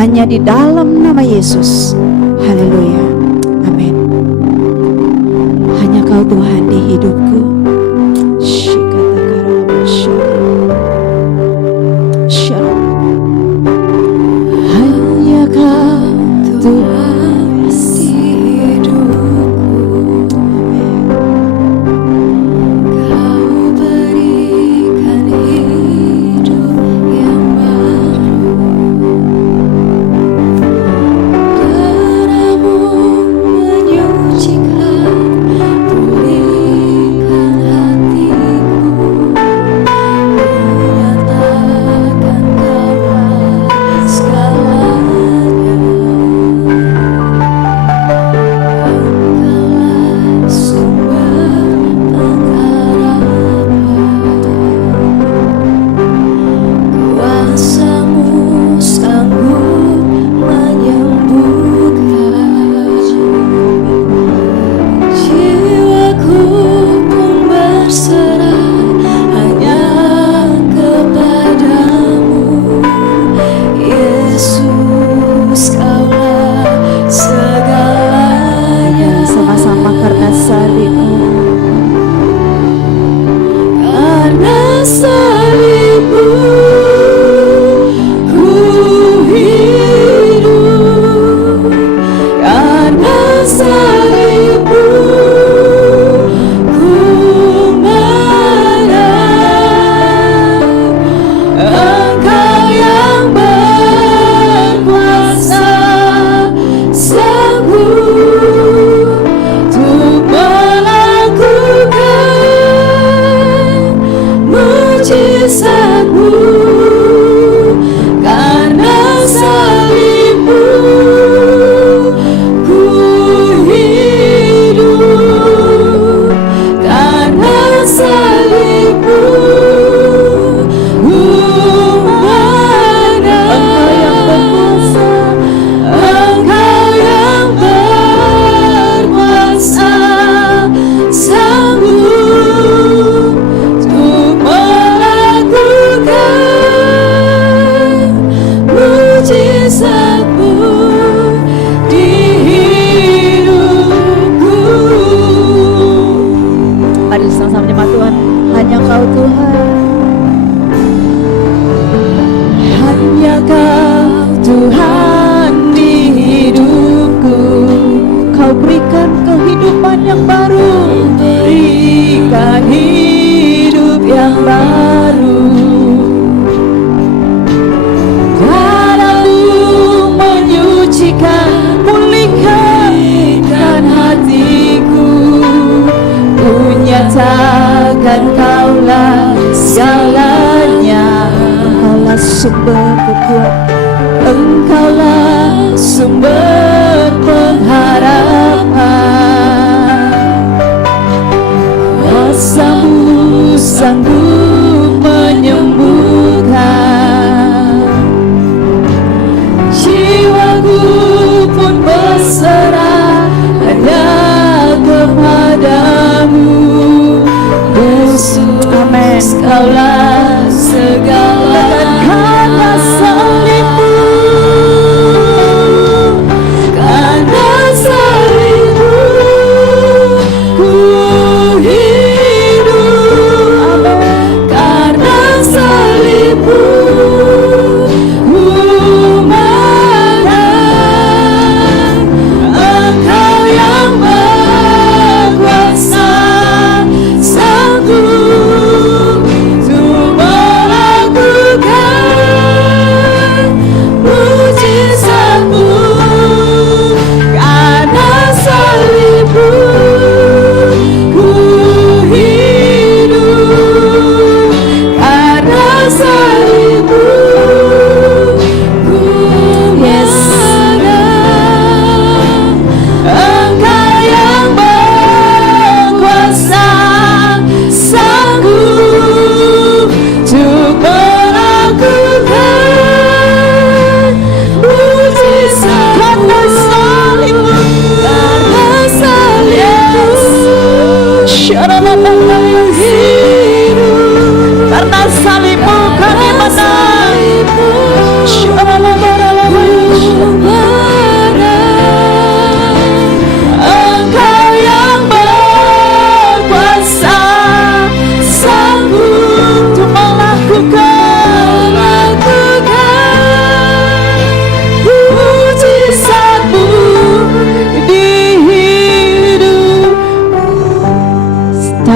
hanya di dalam nama Yesus. Haleluya. Amin. Hanya Kau Tuhan di hidupku. Hanya Kau Tuhan di hidupku. Kau berikan hidup yang baru. Darah-Mu menyucikan, pulihkan hatiku, menyatakan Kaulah segalanya. Engkaulah sumber pengharapan. Kuasa-Mu sanggup menyembuhkan. Jiwaku pun berserah hanya kepadamu. Yesus, Kaulah segalanya. Sama-sama karena salib-Mu. Karena salib-Mu ku hidup. Karena salib-Mu ku menang. Engkau yang berkuasa, sanggup untuk melakukan mujizat-Mu. Karena salib-Mu ku hidup. Karena salib-Mu ku menang. Engkau yang berkuasa, sanggup untuk melakukan mujizat-Mu di hidupku. Mari sama-sama menyembah Tuhan. Hanya Kau Tuhan. Hanya Kau Tuhan di hidupku. Kau berikan kehidupan yang baru. Berikan hidup yang baru. Darah-Mu menyucikan, pulihkan hatiku, ku nyatakan Kaulah segalanya. Engkaulah sumber kekuatan, Engkaulah sumber pengharapan. Kuasa-Mu sanggup menyembuhkan. Jiwaku pun berserah hanya kepadamu. Yesus, amin. Kaulah segalanya. Karena salib-Mu, karena salib-Mu ku hidup. Amin.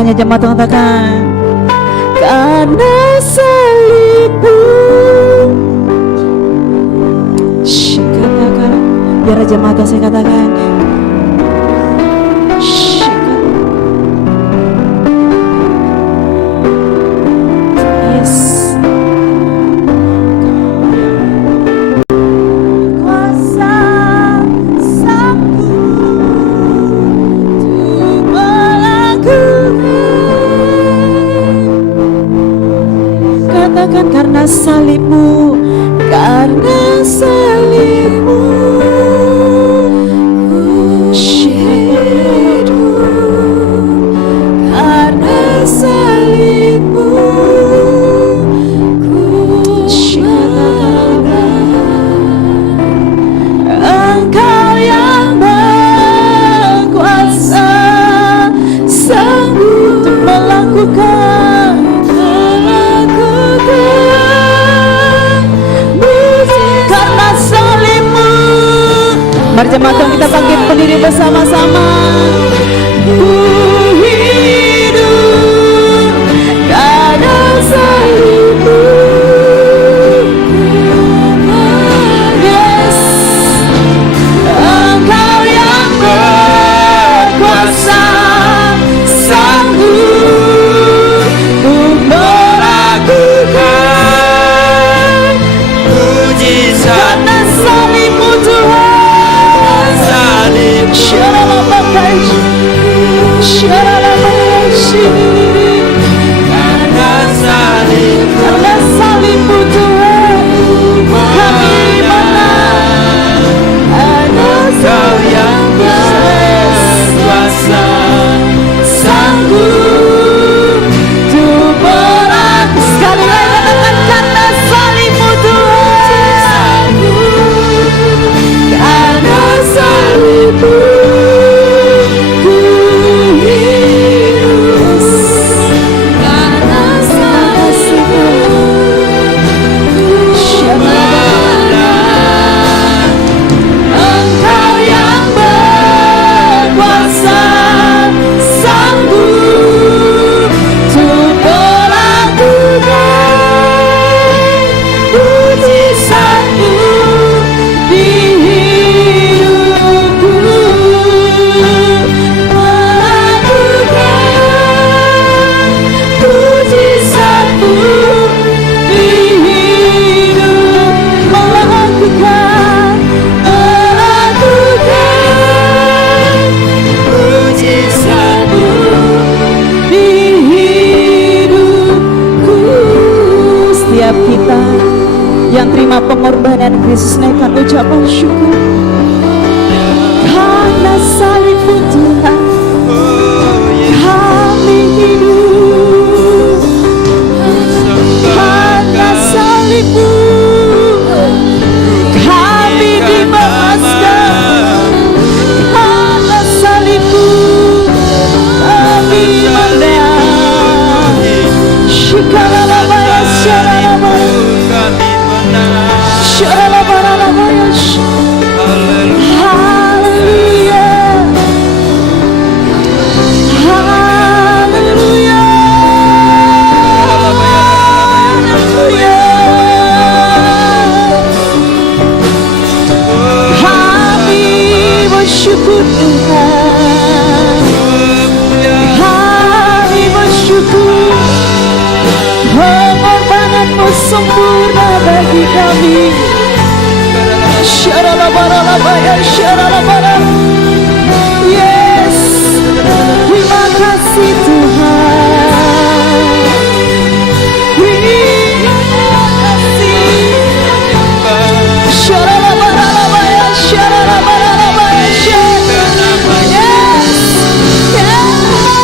hanya jemaat Tuhan katakan, karena salibmu. Katakan, biar jemaat saya katakan, karena salibmu, karena salibmu ku hidup, karena salibmu ku hidup. Engkau yang berkuasa, sanggup untuk melakukan karena salibmu. Mari jemaat Tuhan kita bangkit berdiri bersama-sama. Ku hidup karena salibmu. Yes, Engkau yang berkuasa, sanggup untuk melakukan mujizat karena salibmu Tuhan. Salib karena salibmu Tuhan kami menang. Engkau yang berkuasa, sanggup untuk melakukan. Sekali lagi katakan, karena salibmu Tuhan, karena salibmu ku hidup, karena salibmu Engkau yang berkuasa, sanggup untuk melakukan mujizat-Mu di hidupku, melakukan mujizat-Mu di hidup, melakukan mujizat-Mu di hidupku. Setiap kita yang terima pengorbanan Kristus, naikkan ucapan syukur karena salibmu Tuhan kami hidup, karena salibmu kami dibebaskan, karena salibmu kami menang. Shikarabaya syarabaya syarabaya haleluya haleluya haleluya. Kami bersyukur Tuhan, kami bersyukur pengorbanan-Mu sempurna bagi kami. Syaralabaralabaya syaralabara. Yes, terima kasih Tuhan, terima kasih. Syaralabaralabaya syaralabaralabaya syaralabaya. Yes,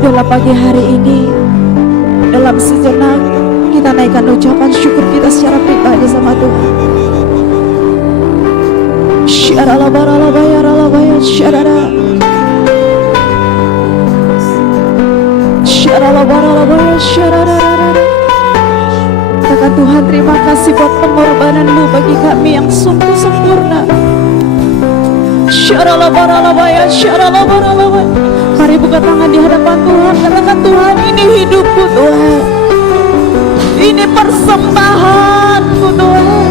Dalam pagi hari ini, dalam sejenak kita naikkan ucapan syukur kita secara pribadi sama Tuhan. Katakan Tuhan, terima kasih buat pengorbanan-Mu bagi kami yang sungguh sempurna. Mari buka tangan di hadapan Tuhan. Katakan, Tuhan, ini hidupku Tuhan, ini persembahanku Tuhan.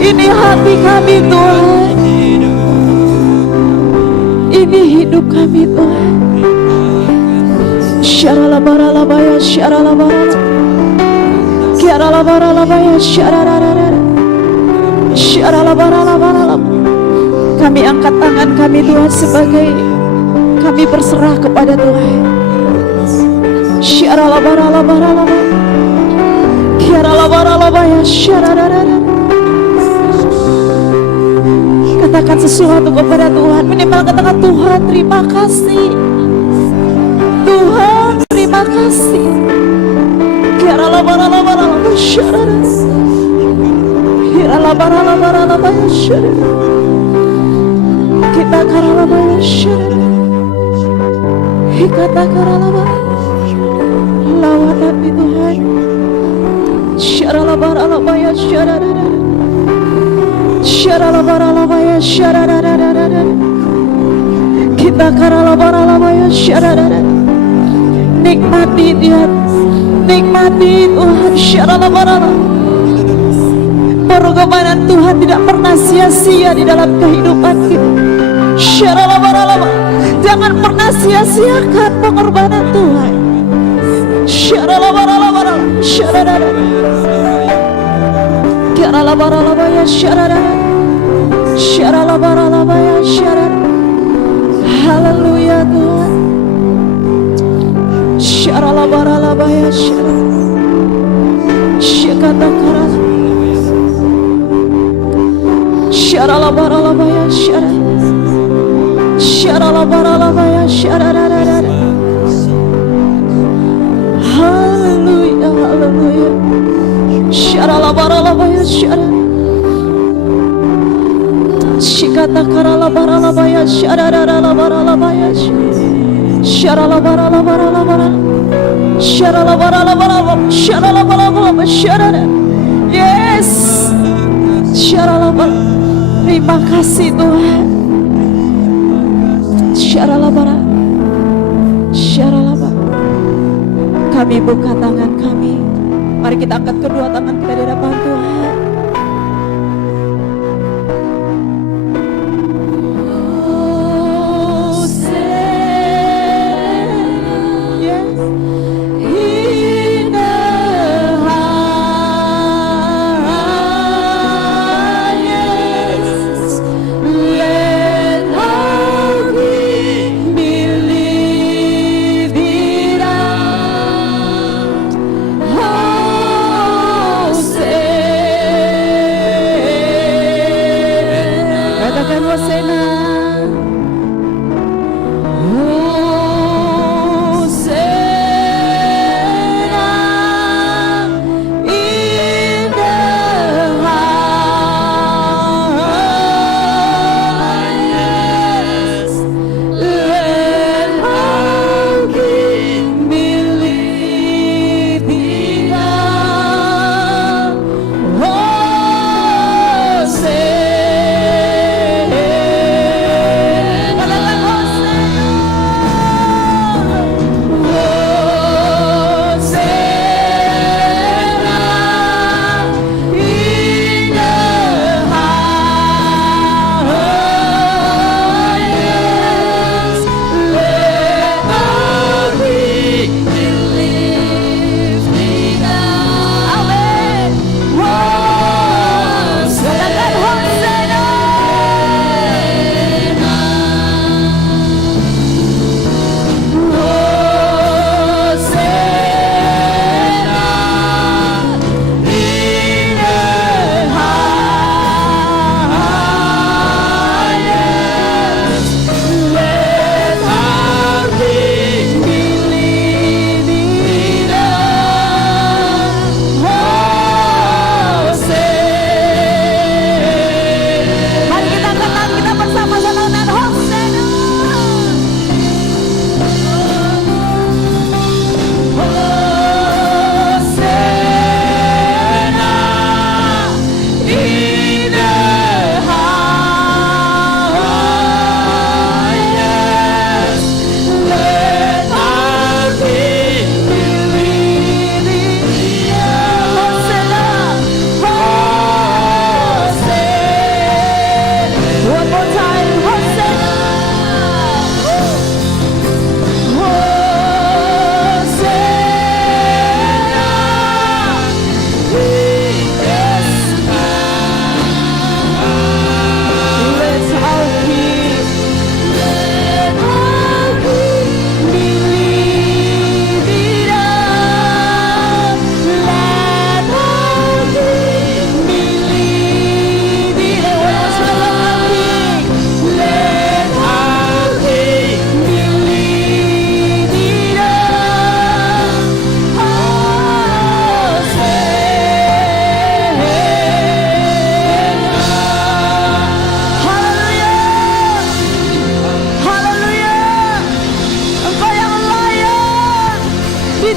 Ini hati kami Tuhan, ini hidup kami Tuhan. Kami angkat tangan kami Tuhan sebagai kami berserah kepada Tuhan. Katakan sesuatu kepada Tuhan. Minimal katakan, Tuhan terima kasih, Tuhan terima kasih. Kita lawan hati Tuhan. Kita nikmati dia, nikmati Tuhan. Pengorbanan Tuhan tidak pernah sia-sia di dalam kehidupan kita. Jangan pernah sia-siakan pengorbanan Tuhan. Haleluya Tuhan. Haleluya, haleluya. Yes. Terima kasih Tuhan. Kami buka tangan kami. Mari kita angkat kedua tangan kita di hadapan Tuhan. Say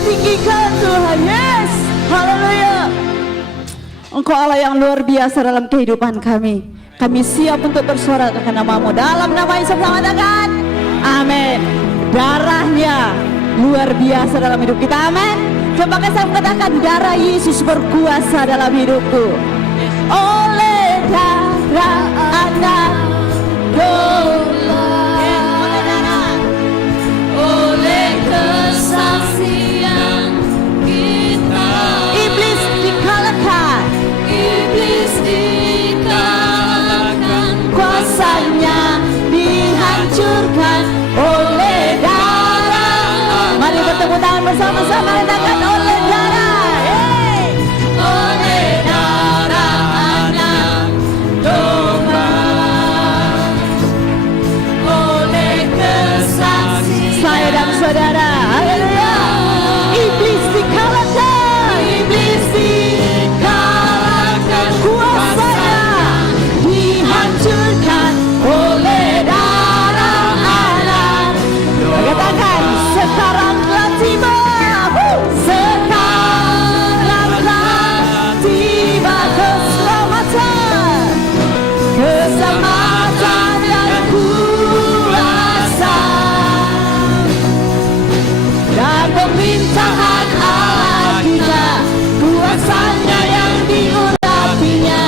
tinggikan Tuhan. Yes, haleluya. Engkau Allah yang luar biasa dalam kehidupan kami. Kami siap untuk bersorak akan nama-Mu. Dalam nama Yesus katakan amin. Darahnya luar biasa dalam hidup kita, amin. Coba saya katakan darah Yesus berkuasa dalam hidupku. Oleh darah anak domba, oleh kesaksian kita, iblis dikalahkan, kuasanya dihancurkan oleh darah. Mari bertepuk tangan bersama-sama, katakan oleh darah. Hey! Oleh darah anak domba, oleh kesaksian saya dan saudara. Haleluya. Iblis dikalahkan, iblis dikalahkan, kuasanya dihancurkan oleh darah anak. Katakan sekarang telah tiba, sekarang telah tiba keselamatan, keselamatan dan kuasa dan pemerintahan Allah kita, kuasanya yang diurapinya,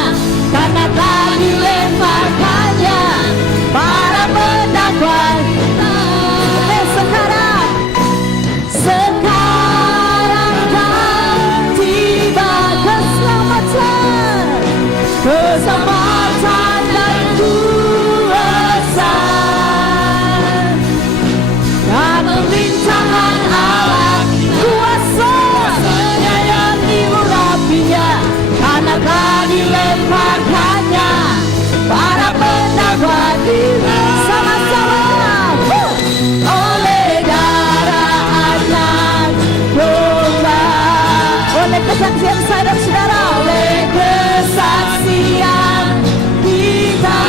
karena telah dilemparkannya para pendakwa kita. Sekarang telah tiba keselamatan, keselamatan dan kuasa dan pemerintahan Allah, kuasanya yang diurapinya, karena telah dilemparkannya para pendakwa kita. Sama-sama oleh darah anak domba, oleh kesaksian saya dan saudara, oleh kesaksian kita,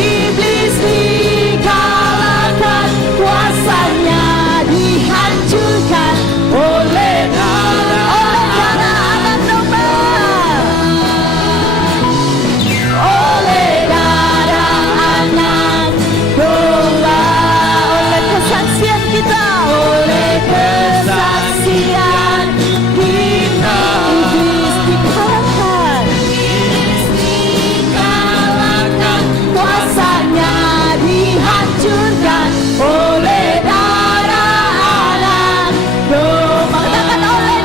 iblis dikalahkan, kuasanya dihancurkan oleh darah anak domba, oleh darah anak domba, oleh kesaksian kita, oleh kesaksian kita, iblis dikalahkan, kuasanya dihancurkan oleh darah anak domba. Katakan oleh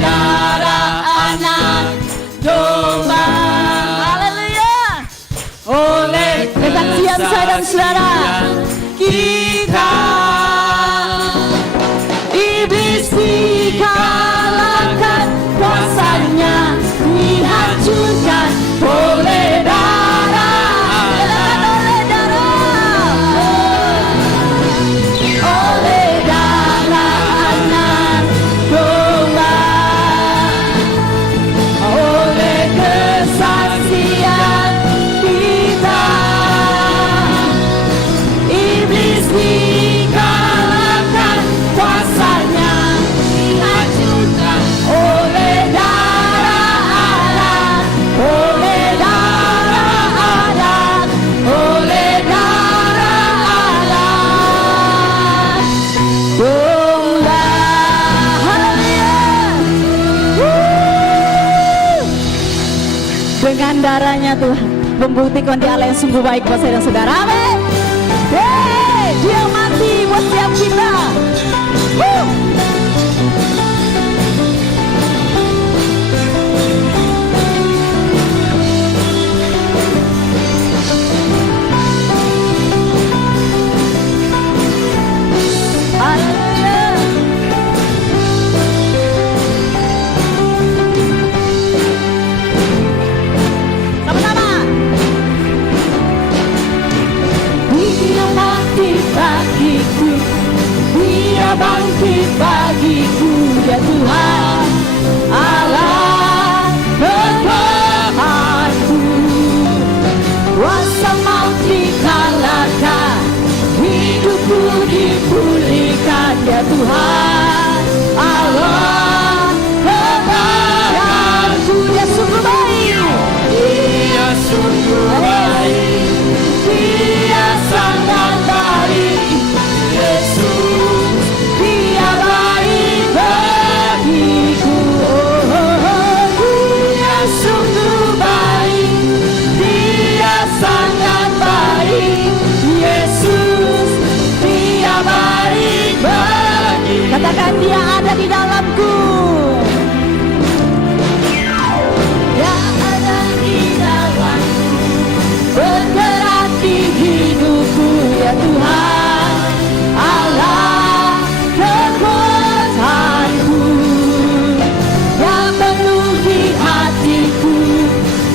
darah anak domba. Haleluya. Oleh kesaksian saya dan saudara kita, iblis dikalahkan, kuasanya dihancurkan oleh darah. Katakan oleh darah anak domba, oleh kesaksian kita, iblis dikalahkan, kuasanya dihancurkan oleh darah anak, oleh darah anak, oleh darah anak domba. Haleluya. Dengan darahnya Tuhan membuktikan Dia Allah yang sungguh baik buat saya dan saudara. Amin. Hey, Dia mati buat setiap kita. Haleluya. Sama-sama. Dia mati bagiku, Dia bangkit bagiku, Dia Tuhan Allah Tuhanku. Kuasa maut dikalahkan, hidupku Tuhan Allah kekayaan-Ku. Dia sungguh baik, Dia sungguh baik, Dia sangat baik. Yesus, Dia baik bagiku. Dia sungguh baik, Dia sangat baik. Yesus, Dia baik bagi. Katakan, Dia ada di dalamku. Dia ada di dalamku, bergerak di hidupku. Ya Tuhan Allah kekuatanku, yang penuhi hatiku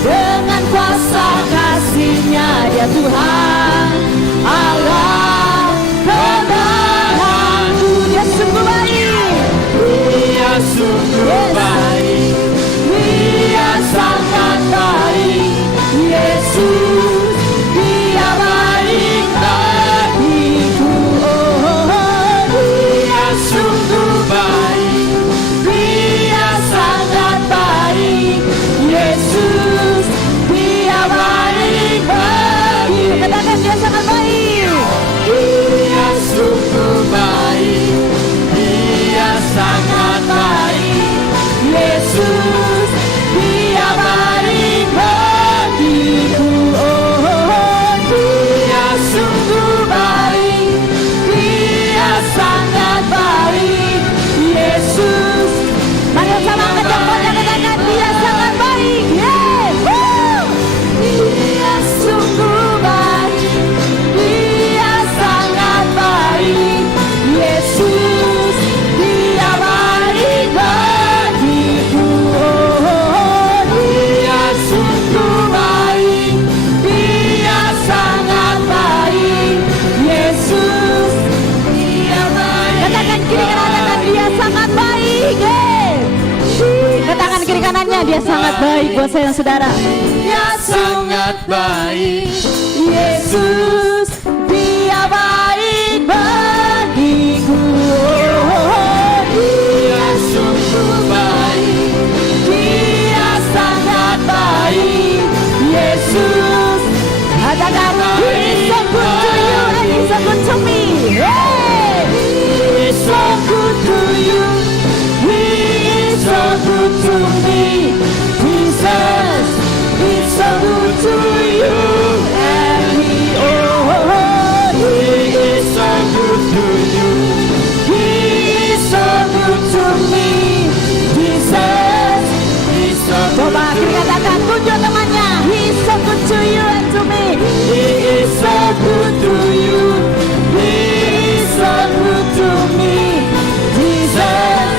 dengan kuasa kasih-Nya. Ya Tuhan Allah kebenaranku. Dia sungguh baik, Dia sungguh baik, Dia sangat baik. Yesus, Dia baik bagiku. Dia sungguh baik, Dia sangat baik. Yesus, Dia baik bagiku. Katakan, Dia sangat baik, Dia sungguh baik, Dia sangat baik. Yesus, Dia baik bagiku. Dia sungguh baik, Dia sangat baik. Yesus, mari sama kejauhan katakan, Dia sangat baik. Dia sungguh baik, Dia sangat baik. Yesus, Dia baik bagiku. Dia sungguh baik, Dia sangat baik. Yesus, Dia baik. Katakan kiri kanan, Dia sangat baik. Katakan kiri kanannya, Dia sangat baik buat saya dan saudara. Dia sangat baik. Yesus, Dia baik bagiku. Dia sungguh baik, Dia sangat baik. Yesus, katakan, He is so good to you and He is so good to me. He is so good to you, He is so good to me. Jesus is so good to you and me. He is so good to you, He is so good to me. Jesus is so good. Coba katakan, tunjuk temannya, He is so good to you and to me. He is so good to you, He is so good to me. Jesus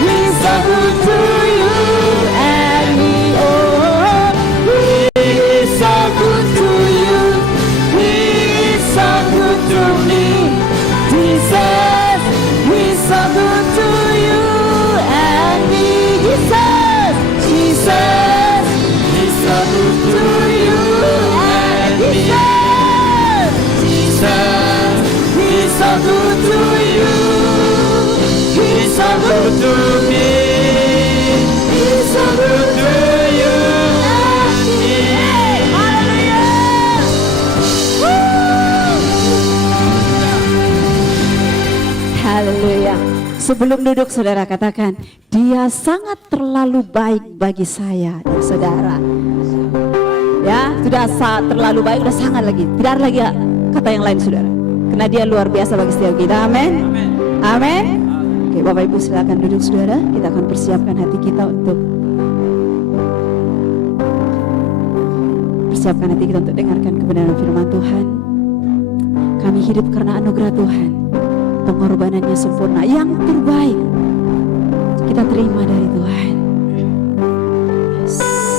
is so good to you and me. He is so good to you, He is so good to me. Jesus is so good to you and me. Jesus is so good to you and me. Jesus is so good to you, He's so good to me. He's so good to you and me. Hallelujah. Haleluya. Sebelum duduk saudara katakan, Dia sangat terlalu baik bagi saya dan saudara. Ya, sudah terlalu baik, sudah sangat lagi. Tidak ada lagi kata yang lain saudara. Karena Dia luar biasa bagi setiap kita. Amin. Amin. Oke, Bapak Ibu silakan duduk saudara. Kita akan persiapkan hati kita untuk dengarkan kebenaran firman Tuhan. Kami hidup karena anugerah Tuhan. Pengorbanannya sempurna, yang terbaik kita terima dari Tuhan. Yes.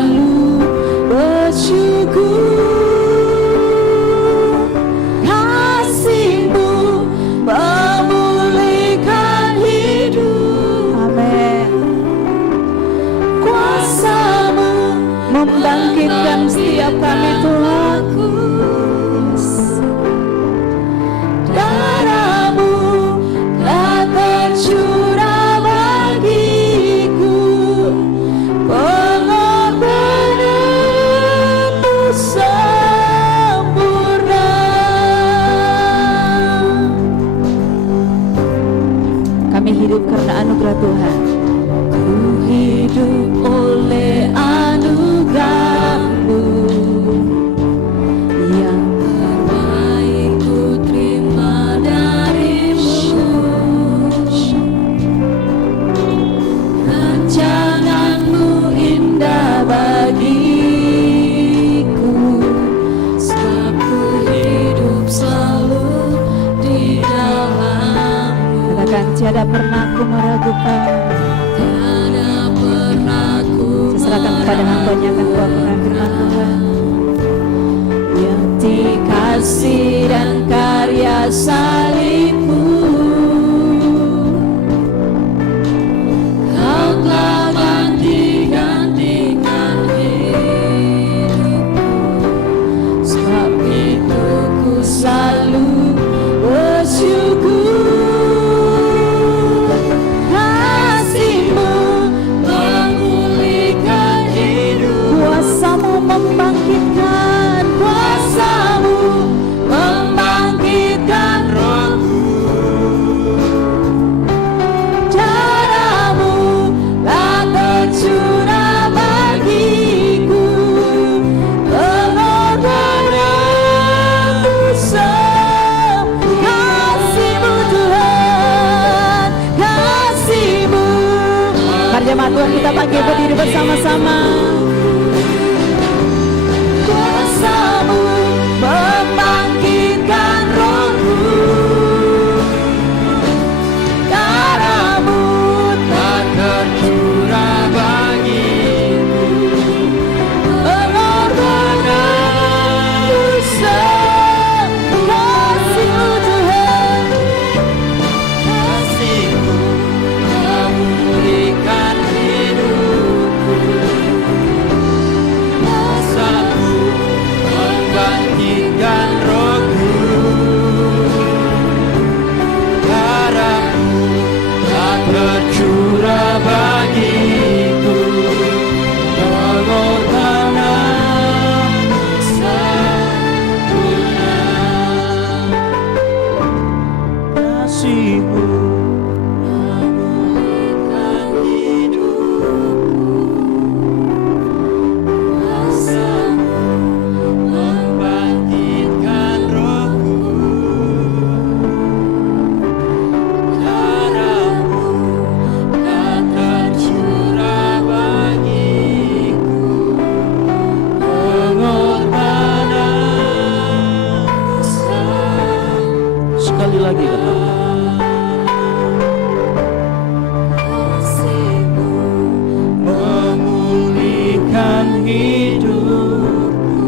selalu bersyukur. Kasih-Mu memulihkan hidup. Amin. Kuasa-Mu membangkitkan setiap kami Tuhan. Darah-Mu telah tercurah bagiku, pengorbanan-Mu sempurna. Kami hidup karena anugerah Tuhan. Ku hidup oleh anugerah-Mu, yang terbaik ku terima dari-Mu. Rancangan-Mu indah bagiku, sebab ku hidup selalu di dalam-Mu. Katakan, tiada pernah ku meragukan. Serahkan kepada hamba-Nya akan kuakukan firman Tuhan. Yang dikasih dan karya salib-Mu, Kau telah ganti-gantikan hidupku. Sebab itu ku selalu bersyukur. Kuasa-Mu membangkitkan, kuasa-Mu membangkitkan rohku. Darah-Mu telah tercurah bagiku, pengorbanan-Mu kasih-Mu Tuhan, kasih-Mu. Mari jemaat Tuhan kita bangkit berdiri bersama-sama. Kuasa-Mu membangkitkan rohku. Darah-Mu telah tercurah bagiku, pengorbanan-Mu kasih-Mu Tuhan, kasih-Mu memulihkan hidupku. Kuasa-Mu membangkitkan rohku. Darah-Mu telah tercurah bagiku, pengorbanan-Mu sempurna. Kasih-Mu memulihkan hidupku. Kuasa-Mu membangkitkan rohku. Darah-Mu telah tercurah bagiku, pengorbanan-Mu sekali lagi katakan. Kasih-Mu memulihkan hidupku.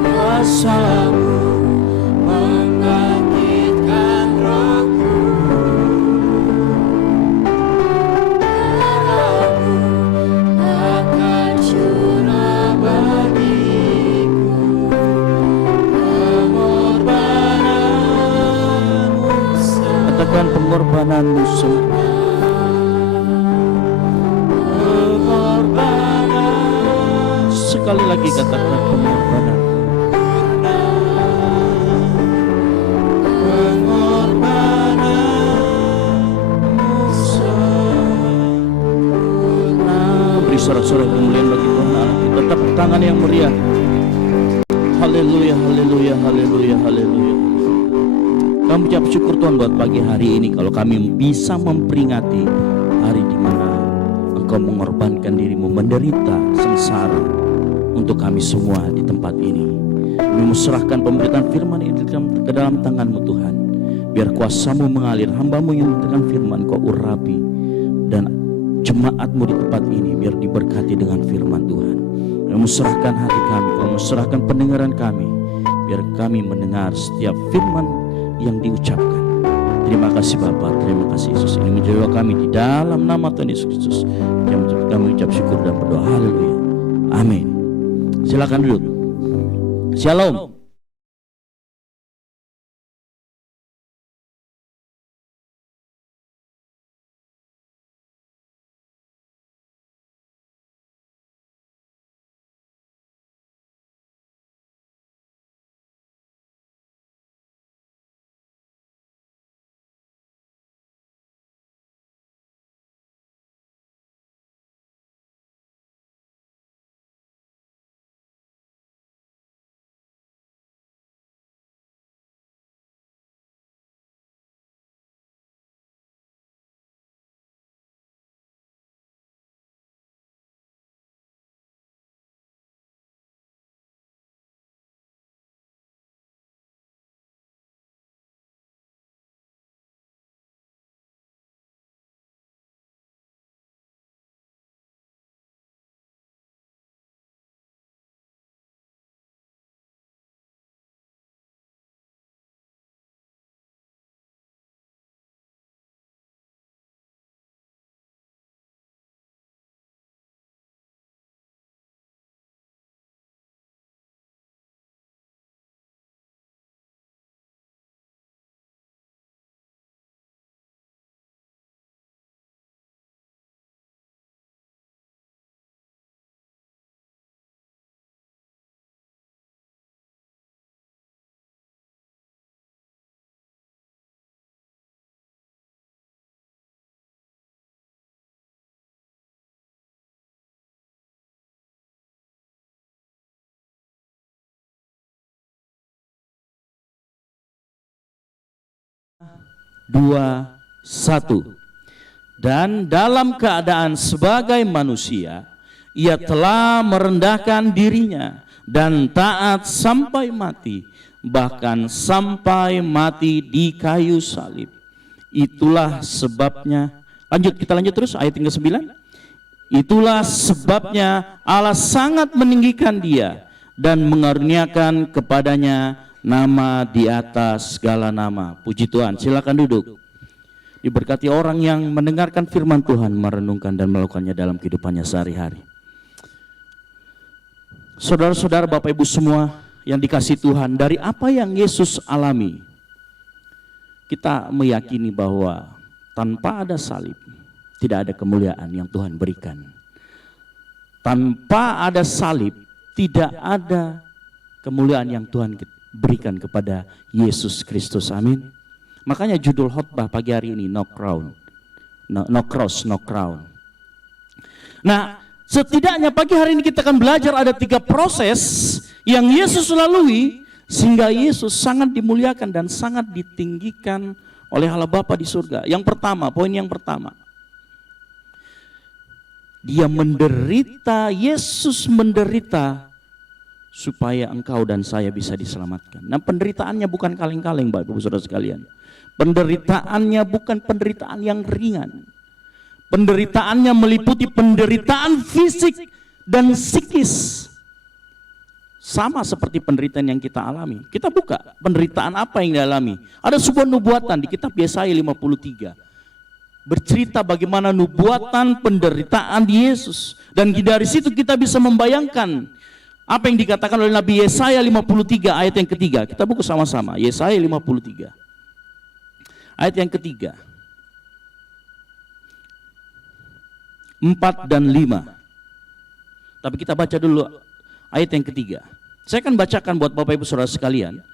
Kuasa-Mu membangkitkan rohku. Darah-Mu telah tercurah bagiku, pengorbanan-Mu katakan pengorbanan-Mu sempurna. Pengorbanan sekali lagi katakan pengorbanan. Pengorbanan-Mu sempurna. Beri sorak-sorak kemuliaan bagi Tuhan Allah kita. Tepuk tangan yang meriah. Haleluya, haleluya, haleluya, haleluya. Kami ucap syukur Tuhan buat pagi hari ini, kalau kami bisa memperingati hari di mana Engkau mengorbankan dirimu, menderita sengsara untuk kami semua di tempat ini. Kami serahkan pemberitaan firman ini ke dalam tangan-Mu Tuhan. Biar kuasa-Mu mengalir, hamba-Mu yang memberikan firman Kau urapi dan jemaatmu di tempat ini biar diberkati dengan firman Tuhan. Kami serahkan hati kami, kami serahkan pendengaran kami, biar kami mendengar setiap firman yang diucapkan. Terima kasih Bapa, terima kasih Yesus. Ini menjadi doa kami di dalam nama Tuhan Yesus Kristus. Kami ucap syukur dan berdoa. Haleluya. Amin. Silakan duduk. Shalom. Dua, satu. Dan dalam keadaan sebagai manusia, ia telah merendahkan dirinya dan taat sampai mati, bahkan sampai mati di kayu salib. Itulah sebabnya, kita lanjut terus ayat yang ke-9. Itulah sebabnya Allah sangat meninggikan dia dan mengaruniakan kepadanya nama di atas segala nama. Puji Tuhan. Silakan duduk. Diberkati orang yang mendengarkan firman Tuhan, merenungkan dan melakukannya dalam kehidupannya sehari-hari. Saudara-saudara, Bapak Ibu semua yang dikasih Tuhan, dari apa yang Yesus alami, kita meyakini bahwa tanpa ada salib, tidak ada kemuliaan yang Tuhan berikan. Tanpa ada salib, tidak ada kemuliaan yang Tuhan berikan kepada Yesus Kristus. Amin. Makanya judul khotbah pagi hari ini, no crown, no cross, no crown. Nah, setidaknya pagi hari ini kita akan belajar ada 3 proses yang Yesus lalui sehingga Yesus sangat dimuliakan dan sangat ditinggikan oleh Allah Bapa di surga. Yang pertama, poin yang pertama, dia menderita, Yesus menderita supaya engkau dan saya bisa diselamatkan. Nah, penderitaannya bukan kaleng-kaleng, Bapak Ibu Saudara sekalian. Penderitaannya bukan penderitaan yang ringan. Penderitaannya meliputi penderitaan fisik dan psikis. Sama seperti penderitaan yang kita alami. Kita buka penderitaan apa yang dialami. Ada sebuah nubuatan di kitab Yesaya 53. Bercerita bagaimana nubuatan penderitaan di Yesus. Dan dari situ kita bisa membayangkan apa yang dikatakan oleh Nabi Yesaya 53 ayat yang ketiga. Kita buka sama-sama. Yesaya 53. Ayat yang ketiga. 4 dan 5. Tapi kita baca dulu ayat yang ketiga. Saya akan bacakan buat Bapak Ibu Saudara sekalian.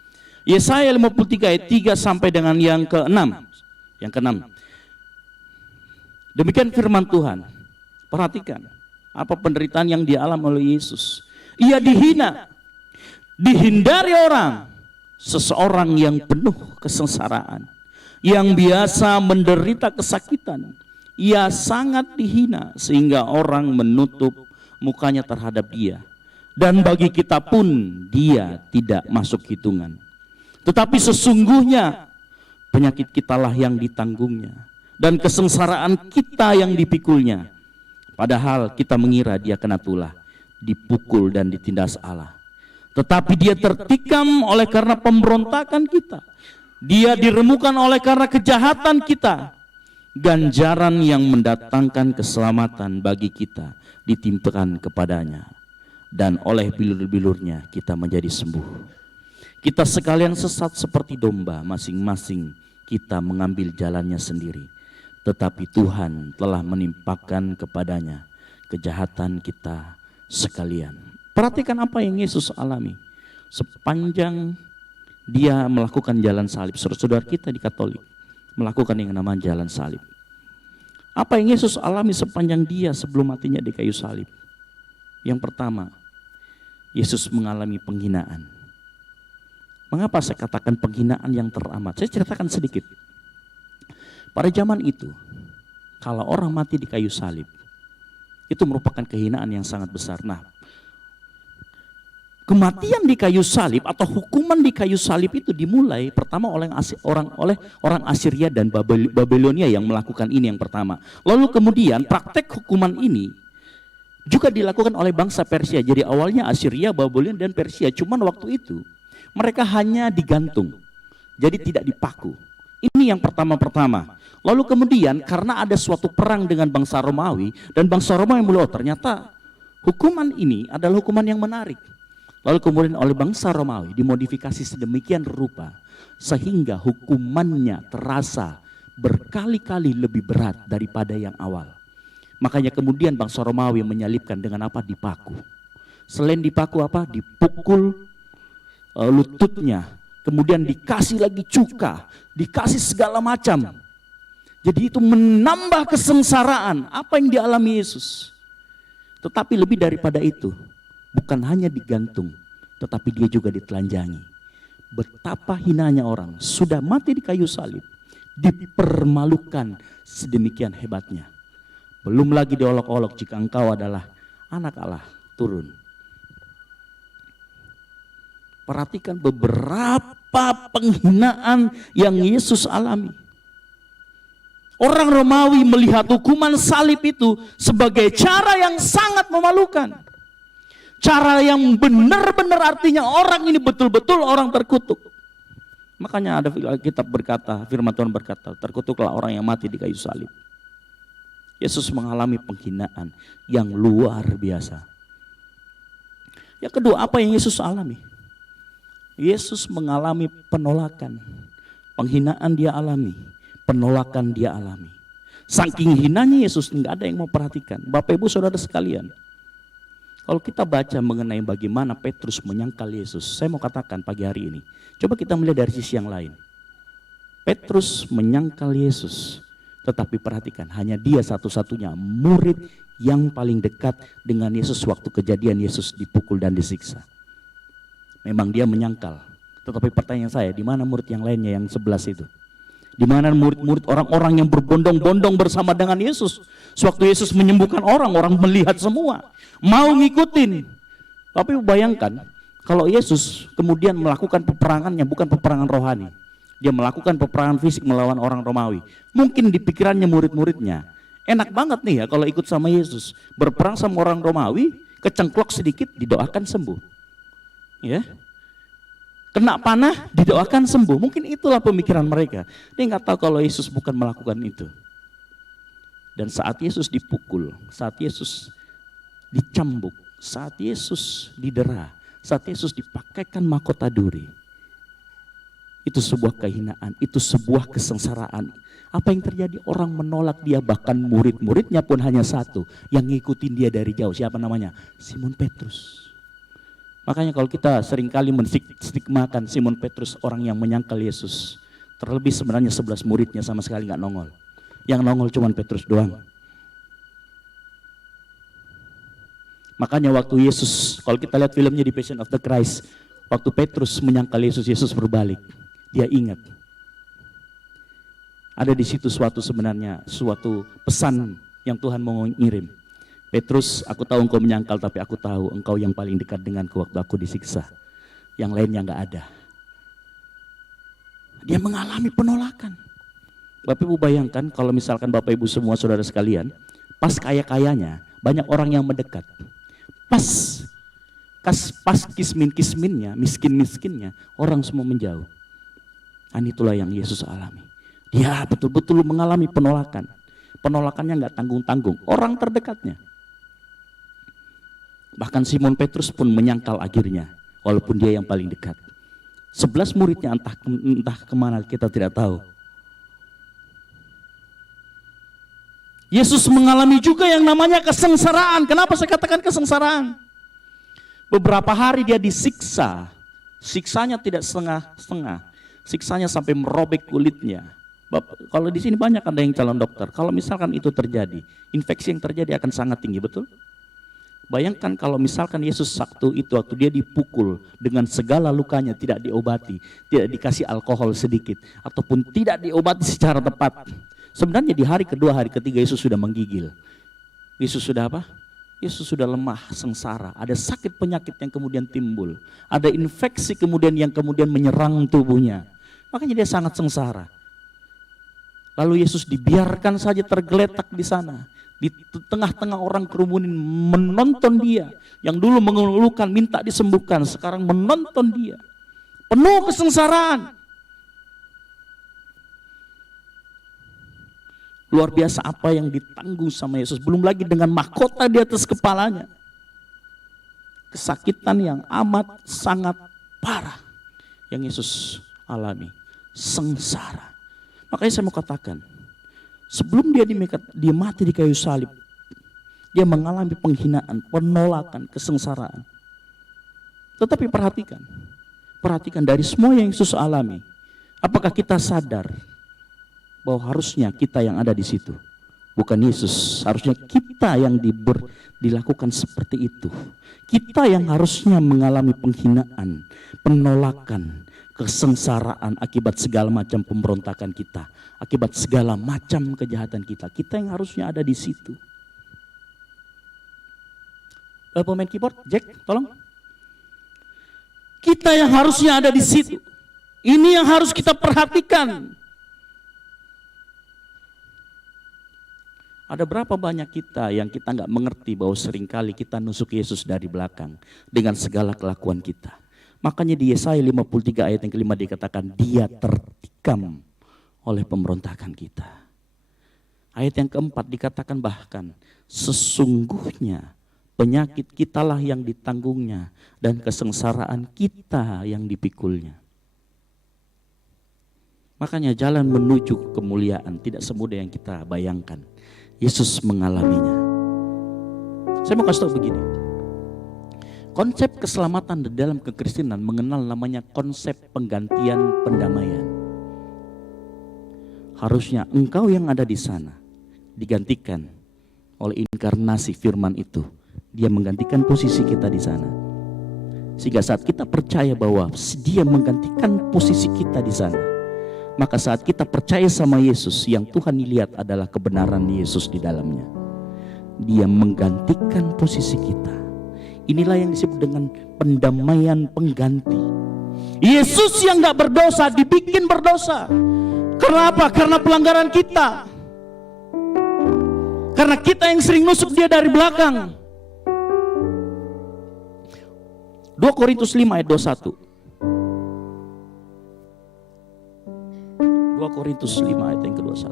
Yesaya 53 ayat 3 sampai dengan yang ke-6. Yang ke-6. Demikian firman Tuhan. Perhatikan apa penderitaan yang dialami oleh Yesus. Ia dihina, dihindari orang, seseorang yang penuh kesengsaraan, yang biasa menderita kesakitan. Ia sangat dihina sehingga orang menutup mukanya terhadap dia. Dan bagi kita pun dia tidak masuk hitungan. Tetapi sesungguhnya penyakit kitalah yang ditanggungnya, dan kesengsaraan kita yang dipikulnya. Padahal kita mengira dia kena tulah, dipukul dan ditindas Allah. Tetapi dia tertikam oleh karena pemberontakan kita. Dia diremukan oleh karena kejahatan kita. Ganjaran yang mendatangkan keselamatan bagi kita ditimpakan kepadanya. Dan oleh bilur-bilurnya kita menjadi sembuh. Kita sekalian sesat seperti domba, masing-masing kita mengambil jalannya sendiri. Tetapi Tuhan telah menimpakan kepadanya kejahatan kita sekalian. Perhatikan apa yang Yesus alami sepanjang dia melakukan jalan salib. Saudara-saudara kita di Katolik melakukan yang namanya jalan salib. Apa yang Yesus alami sepanjang dia sebelum matinya di kayu salib? Yang pertama, Yesus mengalami penghinaan. Mengapa saya katakan penghinaan yang teramat? Saya ceritakan sedikit. Pada zaman itu, kalau orang mati di kayu salib, itu merupakan kehinaan yang sangat besar. Nah, kematian di kayu salib atau hukuman di kayu salib itu dimulai pertama oleh orang Assyria dan Babilonia yang melakukan ini yang pertama. Lalu kemudian praktek hukuman ini juga dilakukan oleh bangsa Persia. Jadi awalnya Assyria, Babilonia dan Persia. Cuman waktu itu mereka hanya digantung, jadi tidak dipaku. Ini yang pertama-pertama. Lalu kemudian karena ada suatu perang dengan bangsa Romawi, dan bangsa Romawi melihat ternyata hukuman ini adalah hukuman yang menarik. Lalu kemudian oleh bangsa Romawi dimodifikasi sedemikian rupa sehingga hukumannya terasa berkali-kali lebih berat daripada yang awal. Makanya kemudian bangsa Romawi menyalibkan dengan apa? Dipaku. Selain dipaku apa? Dipukul lututnya, kemudian dikasih lagi cuka, dikasih segala macam. Jadi itu menambah kesengsaraan apa yang dialami Yesus. Tetapi lebih daripada itu, bukan hanya digantung, tetapi dia juga ditelanjangi. Betapa hinanya orang sudah mati di kayu salib, dipermalukan sedemikian hebatnya. Belum lagi diolok-olok jika engkau adalah anak Allah, turun. Perhatikan beberapa penghinaan yang Yesus alami. Orang Romawi melihat hukuman salib itu sebagai cara yang sangat memalukan. Cara yang benar-benar artinya orang ini betul-betul orang terkutuk. Makanya ada kitab berkata, firman Tuhan berkata, terkutuklah orang yang mati di kayu salib. Yesus mengalami penghinaan yang luar biasa. Yang kedua, apa yang Yesus alami? Yesus mengalami penolakan. Penghinaan dia alami, penolakan dia alami. Saking hinanya Yesus, nggak ada yang mau perhatikan. Bapak Ibu Saudara sekalian, kalau kita baca mengenai bagaimana Petrus menyangkal Yesus, saya mau katakan pagi hari ini, coba kita melihat dari sisi yang lain. Petrus menyangkal Yesus, tetapi perhatikan, hanya dia satu-satunya murid yang paling dekat dengan Yesus waktu kejadian Yesus dipukul dan disiksa. Memang dia menyangkal, tetapi pertanyaan saya, di mana murid yang lainnya yang 11 itu? Di mana murid-murid orang-orang yang berbondong-bondong bersama dengan Yesus? Sewaktu Yesus menyembuhkan orang, orang melihat semua, mau ngikutin. Tapi bayangkan, kalau Yesus kemudian melakukan peperangannya bukan peperangan rohani, dia melakukan peperangan fisik melawan orang Romawi. Mungkin di pikirannya murid-muridnya, enak banget nih ya kalau ikut sama Yesus. Berperang sama orang Romawi, kecengklok sedikit, didoakan sembuh. Ya, kena panah didoakan sembuh. Mungkin itulah pemikiran mereka. Dia nggak tahu kalau Yesus bukan melakukan itu. Dan saat Yesus dipukul, saat Yesus dicambuk, saat Yesus didera, saat Yesus dipakaikan mahkota duri, itu sebuah kehinaan, itu sebuah kesengsaraan. Apa yang terjadi? Orang menolak dia, bahkan murid-muridnya pun hanya satu yang ngikutin dia dari jauh. Siapa namanya? Simon Petrus. Makanya kalau kita seringkali menstigmakan Simon Petrus orang yang menyangkal Yesus, terlebih sebenarnya 11 muridnya sama sekali nggak nongol. Yang nongol cuma Petrus doang. Makanya waktu Yesus, kalau kita lihat filmnya di Passion of the Christ, waktu Petrus menyangkal Yesus, Yesus berbalik. Dia ingat. Ada di situ suatu pesan yang Tuhan mau ngirim. Petrus, aku tahu engkau menyangkal, tapi aku tahu engkau yang paling dekat denganku waktu aku disiksa. Yang lainnya enggak ada. Dia mengalami penolakan. Bapak Ibu bayangkan kalau misalkan Bapak Ibu semua saudara sekalian, pas kaya-kayanya banyak orang yang mendekat. Pas kisminnya, miskinnya, orang semua menjauh. Dan itulah yang Yesus alami. Dia betul-betul mengalami penolakan. Penolakannya nggak tanggung-tanggung, orang terdekatnya. Bahkan Simon Petrus pun menyangkal akhirnya, walaupun dia yang paling dekat. 11 muridnya entah kemana kita tidak tahu. Yesus mengalami juga yang namanya kesengsaraan. Kenapa saya katakan kesengsaraan? Beberapa hari dia disiksa. Siksanya tidak setengah-setengah. Siksanya sampai merobek kulitnya. Kalau di sini banyak ada yang calon dokter. Kalau misalkan itu terjadi, infeksi yang terjadi akan sangat tinggi, betul? Bayangkan kalau misalkan Yesus waktu dia dipukul dengan segala lukanya tidak diobati, tidak dikasih alkohol sedikit, ataupun tidak diobati secara tepat. Sebenarnya di hari kedua, hari ketiga Yesus sudah menggigil. Yesus sudah apa? Yesus sudah lemah, sengsara. Ada sakit penyakit yang kemudian timbul. Ada infeksi yang kemudian menyerang tubuhnya. Makanya dia sangat sengsara. Lalu Yesus dibiarkan saja tergeletak di sana. Di tengah-tengah orang kerumunin menonton dia. Yang dulu mengeluhkan minta disembuhkan, sekarang menonton dia. Penuh kesengsaraan. Luar biasa apa yang ditanggung sama Yesus. Belum lagi dengan mahkota di atas kepalanya. Kesakitan yang amat sangat parah yang Yesus alami. Sengsara. Makanya saya mau katakan, sebelum dia mati di kayu salib, dia mengalami penghinaan, penolakan, kesengsaraan. Tetapi perhatikan dari semua yang Yesus alami, apakah kita sadar bahwa harusnya kita yang ada di situ, bukan Yesus? Harusnya kita yang dilakukan seperti itu. Kita yang harusnya mengalami penghinaan, penolakan, kesengsaraan akibat segala macam pemberontakan kita, akibat segala macam kejahatan kita. Kita yang harusnya ada di situ. Pemain keyboard, Jack, tolong. Kita yang harusnya ada di situ. Ini yang harus kita perhatikan. Ada berapa banyak kita yang kita nggak mengerti bahwa seringkali kita nusuk Yesus dari belakang dengan segala kelakuan kita. Makanya di Yesaya 53 ayat yang kelima dikatakan dia tertikam oleh pemberontakan kita. Ayat yang keempat dikatakan bahkan sesungguhnya penyakit kitalah yang ditanggungnya dan kesengsaraan kita yang dipikulnya. Makanya jalan menuju kemuliaan tidak semudah yang kita bayangkan. Yesus mengalaminya. Saya mau kasih tahu begini. Konsep keselamatan di dalam kekristenan mengenal namanya konsep penggantian pendamaian. Harusnya engkau yang ada di sana digantikan oleh inkarnasi firman itu. Dia menggantikan posisi kita di sana. Sehingga saat kita percaya bahwa dia menggantikan posisi kita di sana, maka saat kita percaya sama Yesus, yang Tuhan lihat adalah kebenaran Yesus di dalamnya. Dia menggantikan posisi kita. Inilah yang disebut dengan pendamaian pengganti. Yesus yang gak berdosa dibikin berdosa. Kenapa? Karena pelanggaran kita. Karena kita yang sering nusuk dia dari belakang. 2 Korintus 5 ayat 21. 2 Korintus 5 ayat yang ke-21.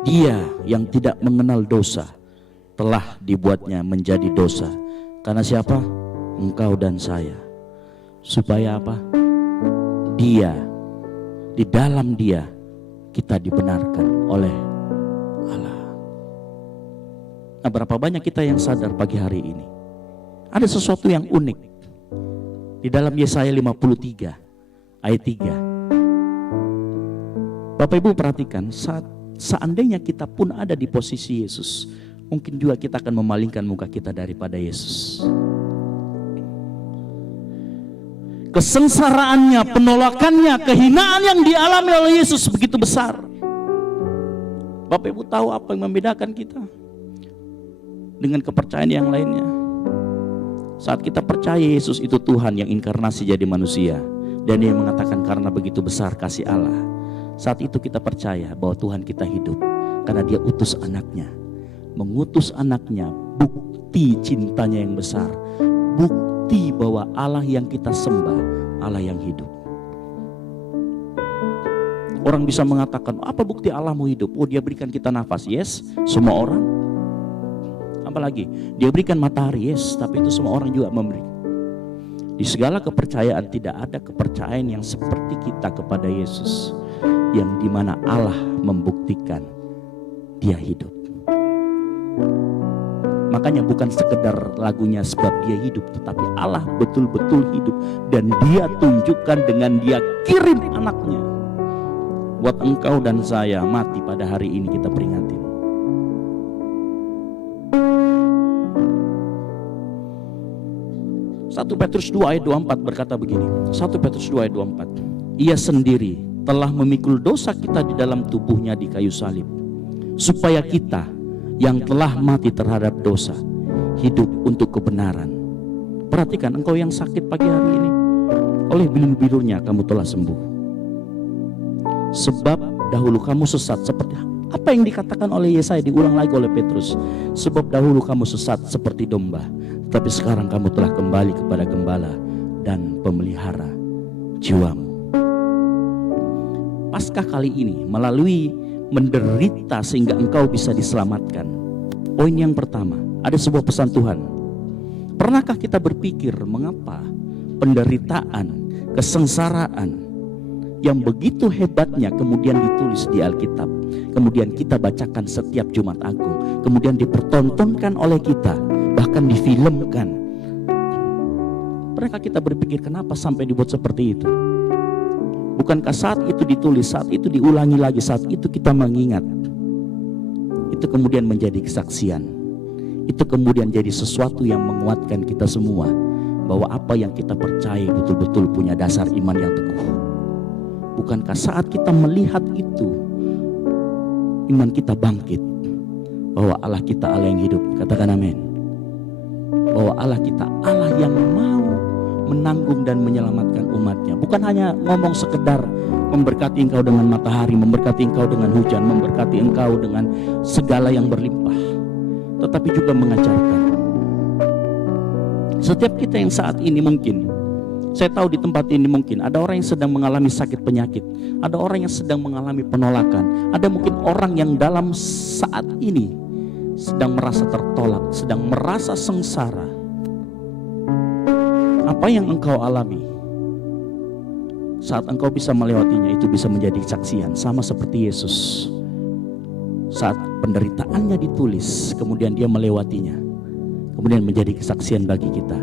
Dia yang tidak mengenal dosa telah dibuatnya menjadi dosa. Karena siapa? Engkau dan saya. Supaya apa? Dia, di dalam dia kita dibenarkan oleh Allah. Nah, berapa banyak kita yang sadar pagi hari ini? Ada sesuatu yang unik di dalam Yesaya 53 ayat 3. Bapak Ibu perhatikan, seandainya kita pun ada di posisi Yesus, mungkin juga kita akan memalingkan muka kita daripada Yesus. Kesengsaraannya, penolakannya, kehinaan yang dialami oleh Yesus begitu besar. Bapak Ibu tahu apa yang membedakan kita dengan kepercayaan yang lainnya? Saat kita percaya Yesus itu Tuhan yang inkarnasi jadi manusia, Dan dia mengatakan karena begitu besar kasih Allah. Saat itu kita percaya bahwa Tuhan kita hidup. Karena dia utus anaknya. Mengutus anaknya, bukti cintanya yang besar. Bukti bahwa Allah yang kita sembah, Allah yang hidup. Orang bisa mengatakan, apa bukti Allah mau hidup? Oh, dia berikan kita nafas. Yes, semua orang. Apalagi, dia berikan matahari. Yes, tapi itu semua orang juga memberikan. Di segala kepercayaan tidak ada kepercayaan yang seperti kita kepada Yesus, yang dimana Allah membuktikan dia hidup. Makanya bukan sekedar lagunya sebab dia hidup, tetapi Allah betul-betul hidup. Dan dia tunjukkan dengan dia kirim anaknya. Buat engkau dan saya mati pada hari ini kita peringatin. 1 Petrus 2 ayat 24 berkata begini. 1 Petrus 2 ayat 24. Ia sendiri telah memikul dosa kita di dalam tubuhnya di kayu salib, supaya kita yang telah mati terhadap dosa hidup untuk kebenaran. Perhatikan, engkau yang sakit pagi hari ini, oleh bilur-bilurnya kamu telah sembuh. Sebab dahulu kamu sesat seperti apa yang dikatakan oleh Yesaya, diulang lagi oleh Petrus. Sebab dahulu kamu sesat seperti domba, tapi sekarang kamu telah kembali kepada gembala dan pemelihara jiwamu. Paskah kali ini melalui menderita sehingga engkau bisa diselamatkan. Poin yang pertama, ada sebuah pesan Tuhan. Pernahkah kita berpikir mengapa penderitaan, kesengsaraan yang begitu hebatnya kemudian ditulis di Alkitab, kemudian kita bacakan setiap Jumat Agung, kemudian dipertontonkan oleh kita, bahkan difilmkan. Pernahkah kita berpikir kenapa sampai dibuat seperti itu? Bukankah saat itu ditulis, saat itu diulangi lagi, saat itu kita mengingat, itu kemudian menjadi kesaksian, itu kemudian jadi sesuatu yang menguatkan kita semua bahwa apa yang kita percaya betul-betul punya dasar iman yang teguh. Bukankah saat kita melihat itu, iman kita bangkit bahwa Allah kita Allah yang hidup? Katakan amin. Bahwa Allah kita Allah yang mau menanggung dan menyelamatkan umatnya. Bukan hanya ngomong sekedar memberkati engkau dengan matahari, memberkati engkau dengan hujan, memberkati engkau dengan segala yang berlimpah, tetapi juga mengajarkan. Setiap kita yang saat ini mungkin, saya tahu di tempat ini mungkin ada orang yang sedang mengalami sakit penyakit, ada orang yang sedang mengalami penolakan, ada mungkin orang yang dalam saat ini sedang merasa tertolak, sedang merasa sengsara. Apa yang engkau alami, saat engkau bisa melewatinya, itu bisa menjadi kesaksian. Sama seperti Yesus, saat penderitaannya ditulis, kemudian dia melewatinya, kemudian menjadi kesaksian bagi kita.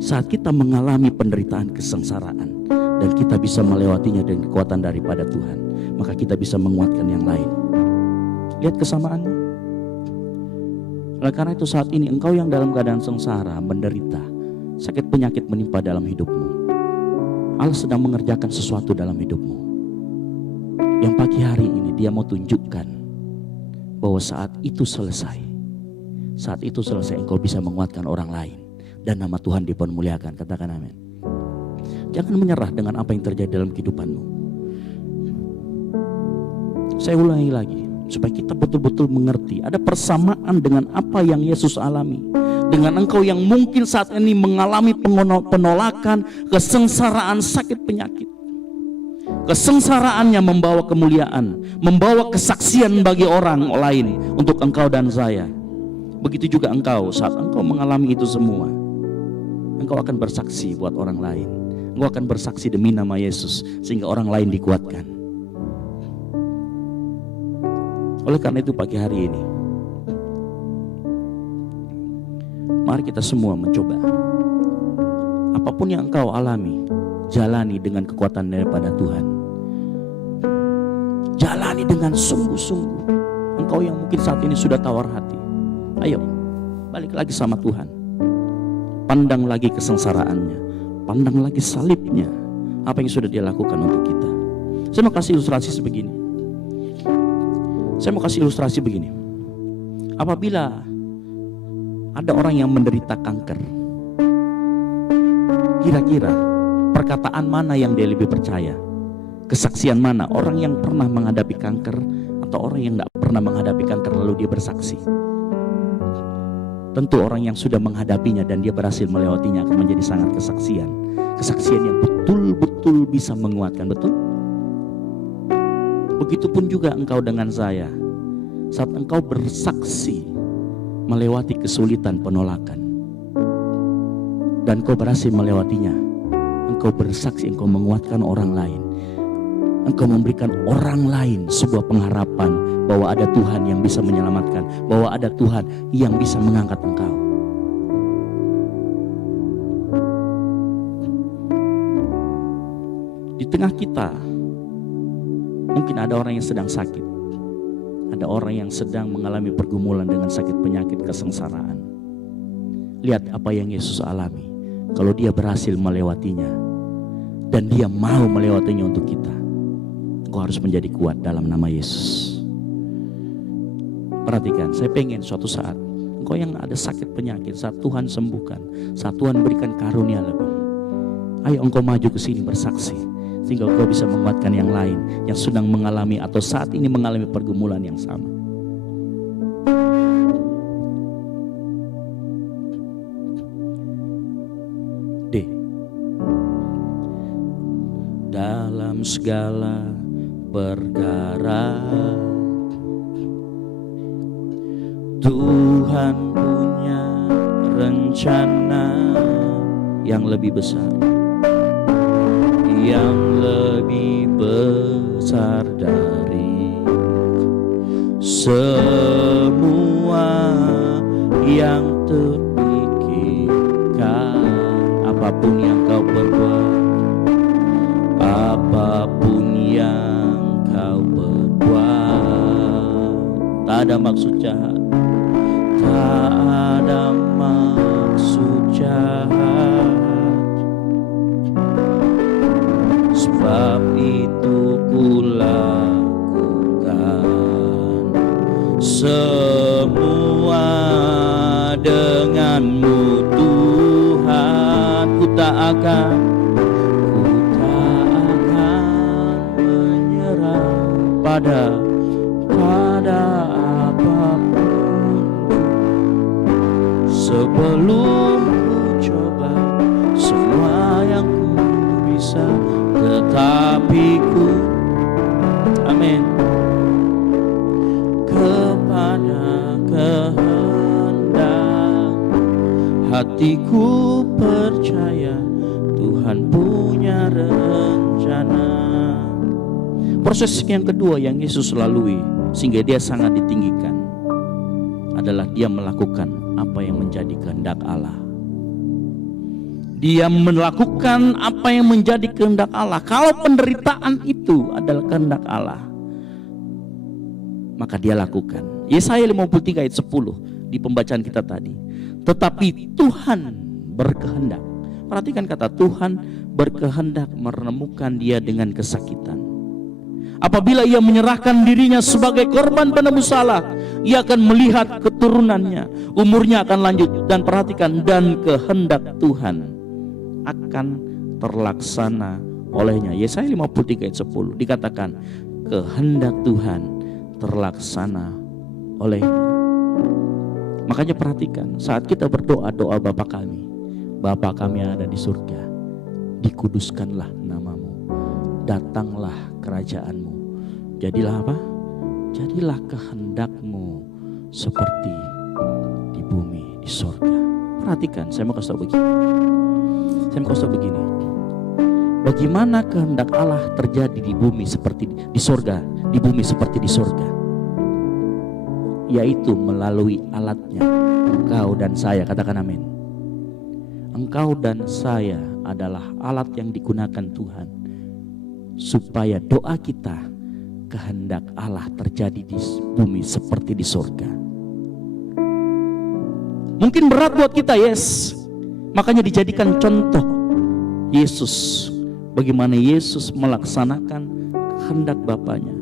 Saat kita mengalami penderitaan, kesengsaraan, dan kita bisa melewatinya dengan kekuatan daripada Tuhan, maka kita bisa menguatkan yang lain. Lihat kesamaannya. Oleh karena itu saat ini engkau yang dalam keadaan sengsara, menderita, sakit penyakit menimpa dalam hidupmu, Allah sedang mengerjakan sesuatu dalam hidupmu. Yang pagi hari ini dia mau tunjukkan bahwa saat itu selesai. Saat itu selesai engkau bisa menguatkan orang lain. Dan nama Tuhan dipermuliakan. Katakan amin. Jangan menyerah dengan apa yang terjadi dalam kehidupanmu. Saya ulangi lagi, supaya kita betul-betul mengerti. Ada persamaan dengan apa yang Yesus alami. Dengan engkau yang mungkin saat ini mengalami penolakan, kesengsaraan, sakit penyakit. Kesengsaraannya membawa kemuliaan, membawa kesaksian bagi orang lain untuk engkau dan saya. Begitu juga engkau, saat engkau mengalami itu semua, engkau akan bersaksi buat orang lain. Engkau akan bersaksi demi nama Yesus, sehingga orang lain dikuatkan. Oleh karena itu pagi hari ini, mari kita semua mencoba. Apapun yang engkau alami, jalani dengan kekuatan daripada Tuhan. Jalani dengan sungguh-sungguh. Engkau yang mungkin saat ini sudah tawar hati, ayo balik lagi sama Tuhan. Pandang lagi kesengsaraannya, pandang lagi salibnya, apa yang sudah dia lakukan untuk kita. Saya mau kasih ilustrasi begini. Apabila ada orang yang menderita kanker, kira-kira Perkataan mana yang dia lebih percaya? Kesaksian mana? Orang yang pernah menghadapi kanker atau orang yang tidak pernah menghadapi kanker lalu dia bersaksi? Tentu orang yang sudah menghadapinya dan dia berhasil melewatinya akan menjadi sangat kesaksian. Kesaksian yang betul-betul bisa menguatkan, betul? Begitupun juga engkau dengan saya. Saat engkau bersaksi melewati kesulitan penolakan dan engkau berhasil melewatinya, engkau bersaksi, engkau menguatkan orang lain. Engkau memberikan orang lain sebuah pengharapan bahwa ada Tuhan yang bisa menyelamatkan, bahwa ada Tuhan yang bisa mengangkat engkau. Di tengah kita mungkin ada orang yang sedang sakit, ada orang yang sedang mengalami pergumulan dengan sakit penyakit kesengsaraan. Lihat apa yang Yesus alami. Kalau dia berhasil melewatinya dan dia mau melewatinya untuk kita, engkau harus menjadi kuat dalam nama Yesus. Perhatikan, saya pengen suatu saat engkau yang ada sakit penyakit, saat Tuhan sembuhkan, saat Tuhan berikan karunia lebih, ayo engkau maju ke sini bersaksi, sehingga engkau bisa menguatkan yang lain yang sedang mengalami atau saat ini mengalami pergumulan yang sama. D. Dalam segala perkara Tuhan punya rencana yang lebih besar, yang lebih besar dari semua yang terpikirkan. Apapun yang kau perbuat, apapun yang kau perbuat, tak ada maksud jahat, tak ada maksud jahat. Sebab itu kulakukan semua denganmu Tuhan. Ku tak akan menyerah pada apapun. Sebelum ku coba semua yang ku bisa, tetapi ku, amin, kepada kehendak hatiku percaya Tuhan punya rencana. Proses yang kedua yang Yesus lalui sehingga dia sangat ditinggikan adalah dia melakukan apa yang menjadi kehendak Allah. Dia melakukan apa yang menjadi kehendak Allah. Kalau penderitaan itu adalah kehendak Allah, maka dia lakukan. Yesaya 53 ayat 10 di pembacaan kita tadi. Tetapi Tuhan berkehendak. Perhatikan kata Tuhan berkehendak menemukan dia dengan kesakitan. Apabila ia menyerahkan dirinya sebagai korban penebus salah, ia akan melihat keturunannya, umurnya akan lanjut. Dan perhatikan, dan kehendak Tuhan akan terlaksana olehnya. Yesaya 53 ayat 10 dikatakan kehendak Tuhan terlaksana olehnya. Makanya perhatikan, saat kita berdoa, doa Bapa kami yang ada di surga, dikuduskanlah namamu, datanglah kerajaanmu, jadilah apa? Jadilah kehendakmu seperti di bumi, di surga. Perhatikan, saya mau kasih tahu begini. Bagaimana kehendak Allah terjadi di bumi seperti di surga, di bumi seperti di surga? Yaitu melalui alatnya, engkau dan saya, katakan amin. Engkau dan saya adalah alat yang digunakan Tuhan supaya doa kita, kehendak Allah terjadi di bumi seperti di surga. Mungkin berat buat kita, yes. Makanya dijadikan contoh Yesus, bagaimana Yesus melaksanakan kehendak Bapanya.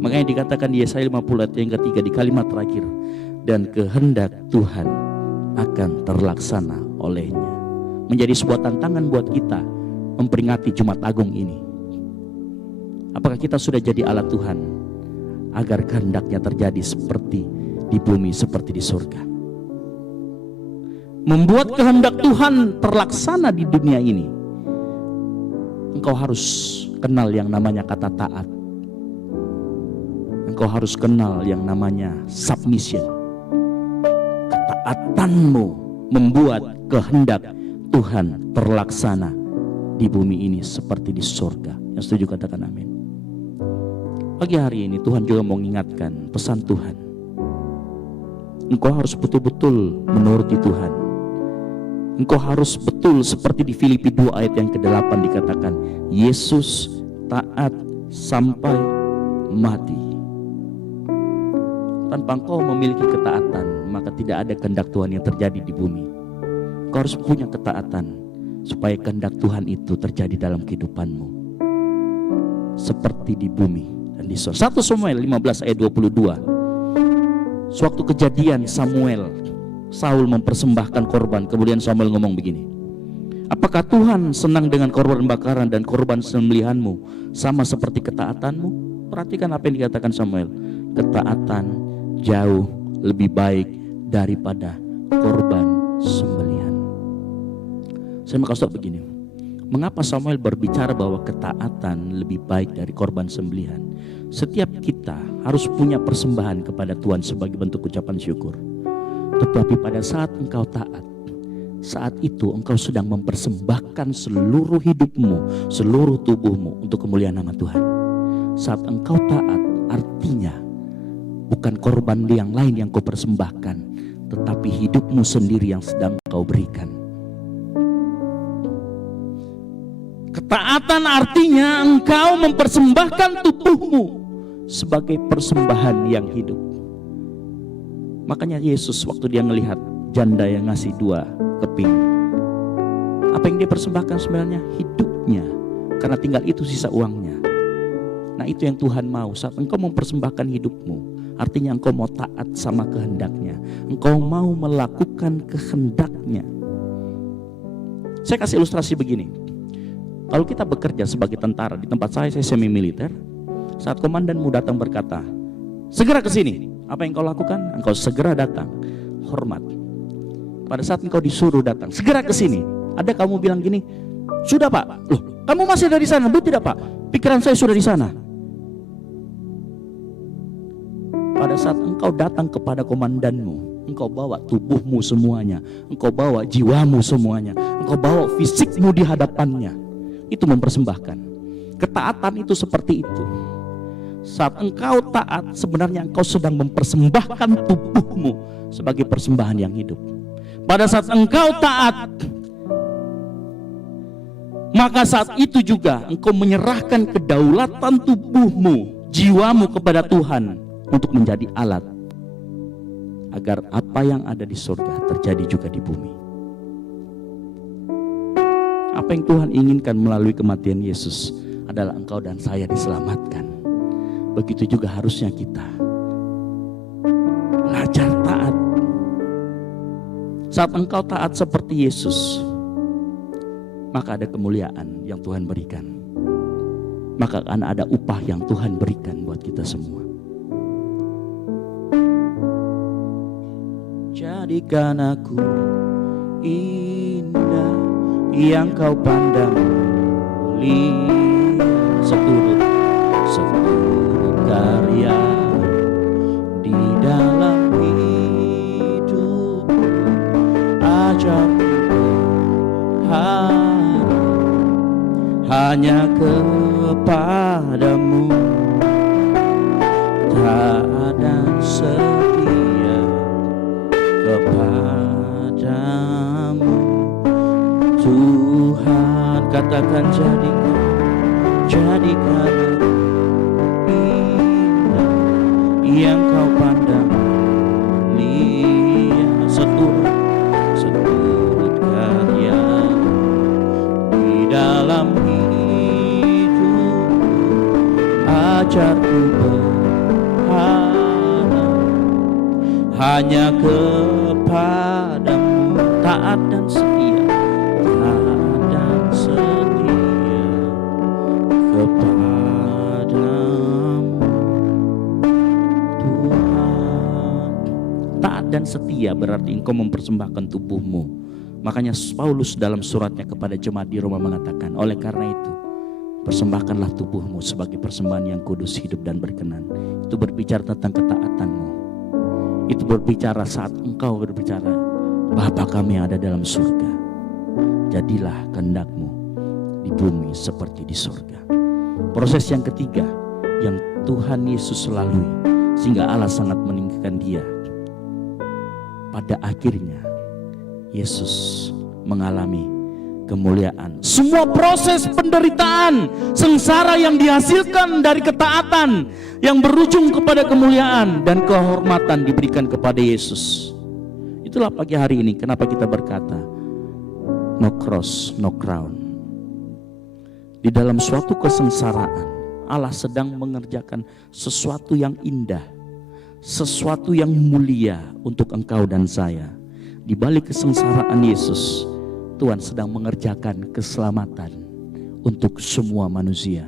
Makanya dikatakan di Yesaya 50 ayat yang ketiga di kalimat terakhir, dan kehendak Tuhan akan terlaksana olehnya. Menjadi sebuah tantangan buat kita memperingati Jumat Agung ini? Apakah kita sudah jadi alat Tuhan agar kehendaknya terjadi seperti di bumi, seperti di surga? Membuat kehendak Tuhan terlaksana di dunia ini, engkau harus kenal yang namanya kata taat. Engkau harus kenal yang namanya submission. Ketaatanmu membuat kehendak Tuhan terlaksana di bumi ini seperti di surga. Yang setuju katakan amin. Pagi hari ini Tuhan juga mau mengingatkan pesan Tuhan. Engkau harus betul-betul menuruti Tuhan. Engkau harus betul seperti di Filipi 2 ayat yang ke-8 dikatakan, Yesus taat sampai mati. Tanpa engkau memiliki ketaatan, maka tidak ada kehendak Tuhan yang terjadi di bumi. Engkau harus punya ketaatan supaya kehendak Tuhan itu terjadi dalam kehidupanmu, seperti di bumi dan di surga. 1 Samuel 15 ayat 22. Sewaktu kejadian Saul mempersembahkan korban, kemudian Samuel ngomong begini, apakah Tuhan senang dengan korban bakaran dan korban sembelihanmu sama seperti ketaatanmu? Perhatikan apa yang dikatakan Samuel. Ketaatan jauh lebih baik daripada korban sembelihan. Saya mau kasih tahu begini, mengapa Samuel berbicara bahwa ketaatan lebih baik dari korban sembelihan? Setiap kita harus punya persembahan kepada Tuhan sebagai bentuk ucapan syukur. Tetapi pada saat engkau taat, saat itu engkau sedang mempersembahkan seluruh hidupmu, seluruh tubuhmu untuk kemuliaan nama Tuhan. Saat engkau taat, artinya bukan korban yang lain yang kau persembahkan, tetapi hidupmu sendiri yang sedang kau berikan. Ketaatan artinya engkau mempersembahkan tubuhmu sebagai persembahan yang hidup. Makanya Yesus waktu dia melihat janda yang ngasih 2 keping, apa yang dia persembahkan sebenarnya? Hidupnya, karena tinggal itu sisa uangnya. Nah itu yang Tuhan mau. Saat engkau mempersembahkan hidupmu, artinya engkau mau taat sama kehendaknya, engkau mau melakukan kehendaknya. Saya kasih ilustrasi begini. Kalau kita bekerja sebagai tentara, di tempat saya semi militer, saat komandanmu datang berkata, segera ke sini, apa yang kau lakukan? Engkau segera datang, hormat. Pada saat engkau disuruh datang, segera ke sini, ada kamu bilang gini, sudah Pak, loh kamu masih ada di sana? Bu tidak Pak, pikiran saya sudah di sana. Pada saat engkau datang kepada komandanmu, engkau bawa tubuhmu semuanya, engkau bawa jiwamu semuanya, engkau bawa fisikmu di hadapannya. Itu mempersembahkan. Ketaatan itu seperti itu. Saat engkau taat, sebenarnya engkau sedang mempersembahkan tubuhmu sebagai persembahan yang hidup. Pada saat engkau taat, maka saat itu juga engkau menyerahkan kedaulatan tubuhmu, jiwamu kepada Tuhan untuk menjadi alat agar apa yang ada di surga terjadi juga di bumi. Apa yang Tuhan inginkan melalui kematian Yesus adalah engkau dan saya diselamatkan. Begitu juga harusnya kita belajar taat. Saat engkau taat seperti Yesus, maka ada kemuliaan yang Tuhan berikan. Maka akan ada upah yang Tuhan berikan buat kita semua. Jadikan aku indah yang kau pandang mulia, seturut karya di dalam hidup, ajarku hanya kepadamu, taat dan setia kepadamu Tuhan. Katakan jadikan indah yang kau pandang mulia, seturut karya di dalam hidup, ajarku berharap hanya kepadamu, taat dan setia, taat dan setia taat dan setia berarti engkau mempersembahkan tubuhmu. Makanya Paulus dalam suratnya kepada jemaat di Roma mengatakan, oleh karena itu persembahkanlah tubuhmu sebagai persembahan yang kudus, hidup dan berkenan. Itu berbicara tentang ketaatanmu. Itu berbicara saat engkau berbicara, Bapa kami yang ada dalam surga, jadilah kehendakmu di bumi seperti di surga. Proses yang ketiga yang Tuhan Yesus lalui sehingga Allah sangat meninggikan dia. Pada akhirnya Yesus mengalami kemuliaan. Semua proses penderitaan, sengsara yang dihasilkan dari ketaatan yang berujung kepada kemuliaan dan kehormatan diberikan kepada Yesus. Itulah pagi hari ini kenapa kita berkata no cross, no crown. Di dalam suatu kesengsaraan Allah sedang mengerjakan sesuatu yang indah, sesuatu yang mulia untuk engkau dan saya. Di balik kesengsaraan Yesus, Tuhan sedang mengerjakan keselamatan untuk semua manusia.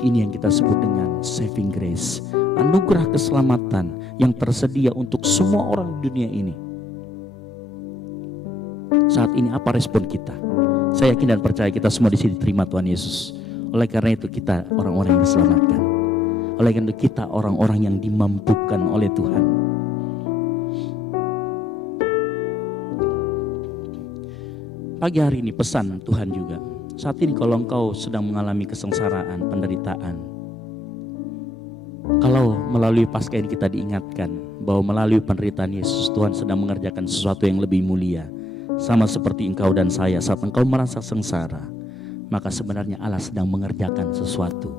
Ini yang kita sebut dengan saving grace, anugerah keselamatan yang tersedia untuk semua orang di dunia ini. Saat ini apa respon kita? Saya yakin dan percaya kita semua di sini terima Tuhan Yesus. Oleh karena itu kita orang-orang yang diselamatkan. Oleh karena itu kita orang-orang yang dimampukan oleh Tuhan. Pagi hari ini pesan Tuhan juga. Saat ini kalau engkau sedang mengalami kesengsaraan, penderitaan, kalau melalui Paskah ini kita diingatkan bahwa melalui penderitaan Yesus Tuhan sedang mengerjakan sesuatu yang lebih mulia. Sama seperti engkau dan saya, saat engkau merasa sengsara, maka sebenarnya Allah sedang mengerjakan sesuatu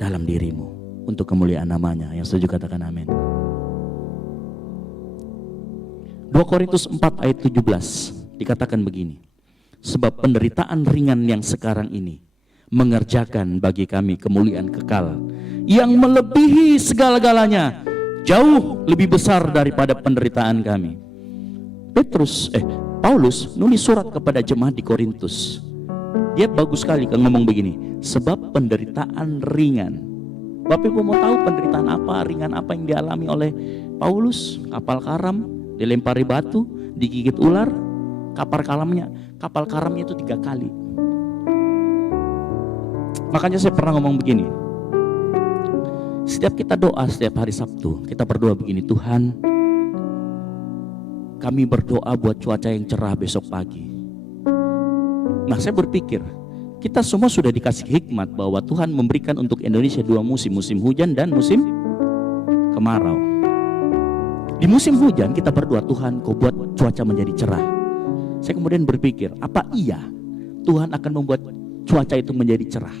dalam dirimu untuk kemuliaan namanya. Yang setuju katakan amin. 2 Korintus 4 ayat 17 dikatakan begini, sebab penderitaan ringan yang sekarang ini mengerjakan bagi kami kemuliaan kekal yang melebihi segala-galanya, jauh lebih besar daripada penderitaan kami. Paulus nulis surat kepada jemaat di Korintus. Dia bagus sekali kan ngomong begini, sebab penderitaan ringan. Bapak Ibu mau tahu penderitaan apa, ringan apa yang dialami oleh Paulus? Kapal karam, dilempari batu, digigit ular. Kapal karamnya itu 3 kali. Makanya saya pernah ngomong begini, setiap kita doa setiap hari Sabtu, kita berdoa begini, Tuhan kami berdoa buat cuaca yang cerah besok pagi. Nah saya berpikir, kita semua sudah dikasih hikmat bahwa Tuhan memberikan untuk Indonesia 2 musim, musim hujan dan musim kemarau. Di musim hujan kita berdoa, Tuhan kau buat cuaca menjadi cerah. Saya kemudian berpikir, apa iya Tuhan akan membuat cuaca itu menjadi cerah?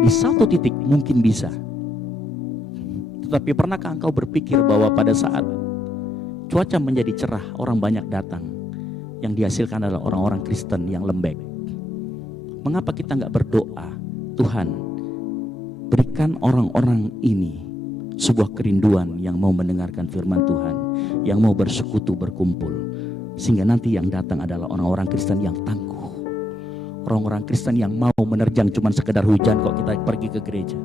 Di satu titik mungkin bisa. Tetapi pernahkah engkau berpikir bahwa pada saat cuaca menjadi cerah, orang banyak datang, yang dihasilkan adalah orang-orang Kristen yang lembek? Mengapa kita nggak berdoa, Tuhan berikan orang-orang ini sebuah kerinduan yang mau mendengarkan firman Tuhan, yang mau bersekutu, berkumpul, sehingga nanti yang datang adalah orang-orang Kristen yang tangguh, orang-orang Kristen yang mau menerjang cuman sekedar hujan kok kita pergi ke gereja.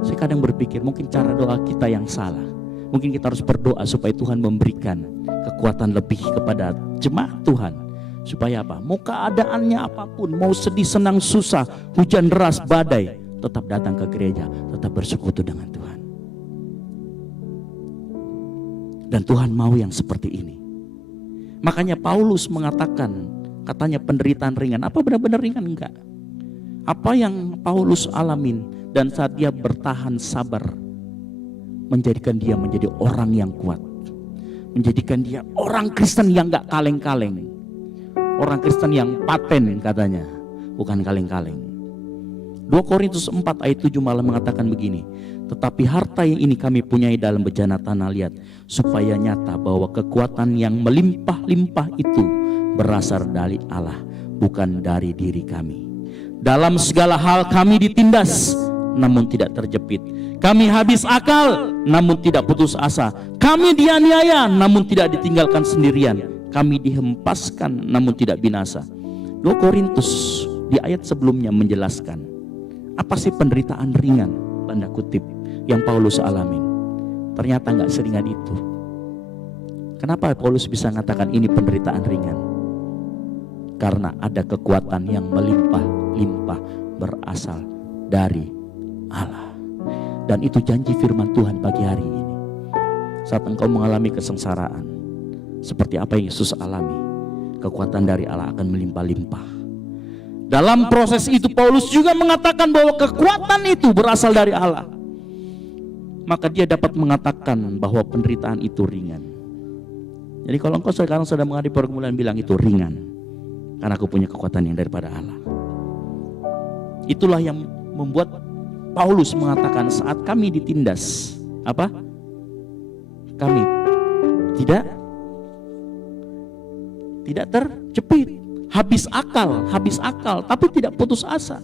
Saya kadang berpikir mungkin cara doa kita yang salah. Mungkin kita harus berdoa supaya Tuhan memberikan kekuatan lebih kepada jemaat Tuhan. Supaya apa? Mau keadaannya apapun, mau sedih, senang, susah, hujan deras, badai, tetap datang ke gereja, tetap bersekutu dengan Tuhan. Dan Tuhan mau yang seperti ini. Makanya Paulus mengatakan, katanya penderitaan ringan. Apa benar-benar ringan? Enggak. Apa yang Paulus alamin dan saat dia bertahan sabar, menjadikan dia menjadi orang yang kuat, menjadikan dia orang Kristen yang gak kaleng-kaleng, orang Kristen yang paten katanya, bukan kaleng-kaleng. 2 Korintus 4 ayat 7 malah mengatakan begini, tetapi harta yang ini kami punyai dalam bejana tanah liat, supaya nyata bahwa kekuatan yang melimpah-limpah itu berasal dari Allah, bukan dari diri kami. Dalam segala hal kami ditindas, namun tidak terjepit. Kami habis akal, namun tidak putus asa. Kami dianiaya, namun tidak ditinggalkan sendirian. Kami dihempaskan, namun tidak binasa. 2 Korintus di ayat sebelumnya menjelaskan apa sih penderitaan ringan, tanda kutip, yang Paulus alamin. Ternyata nggak seringan itu. Kenapa Paulus bisa mengatakan ini penderitaan ringan? Karena ada kekuatan yang melimpah-limpah berasal dari Allah. Dan itu janji firman Tuhan pagi hari ini. Saat engkau mengalami kesengsaraan, seperti apa yang Yesus alami, kekuatan dari Allah akan melimpah-limpah. Dalam proses itu Paulus juga mengatakan bahwa kekuatan itu berasal dari Allah. Maka dia dapat mengatakan bahwa penderitaan itu ringan. Jadi kalau engkau sekarang sedang menghadapi pergumulan, bilang itu ringan, karena aku punya kekuatan yang daripada Allah. Itulah yang membuat Paulus mengatakan saat kami ditindas, apa? Kami tidak terjepit, habis akal, tapi tidak putus asa.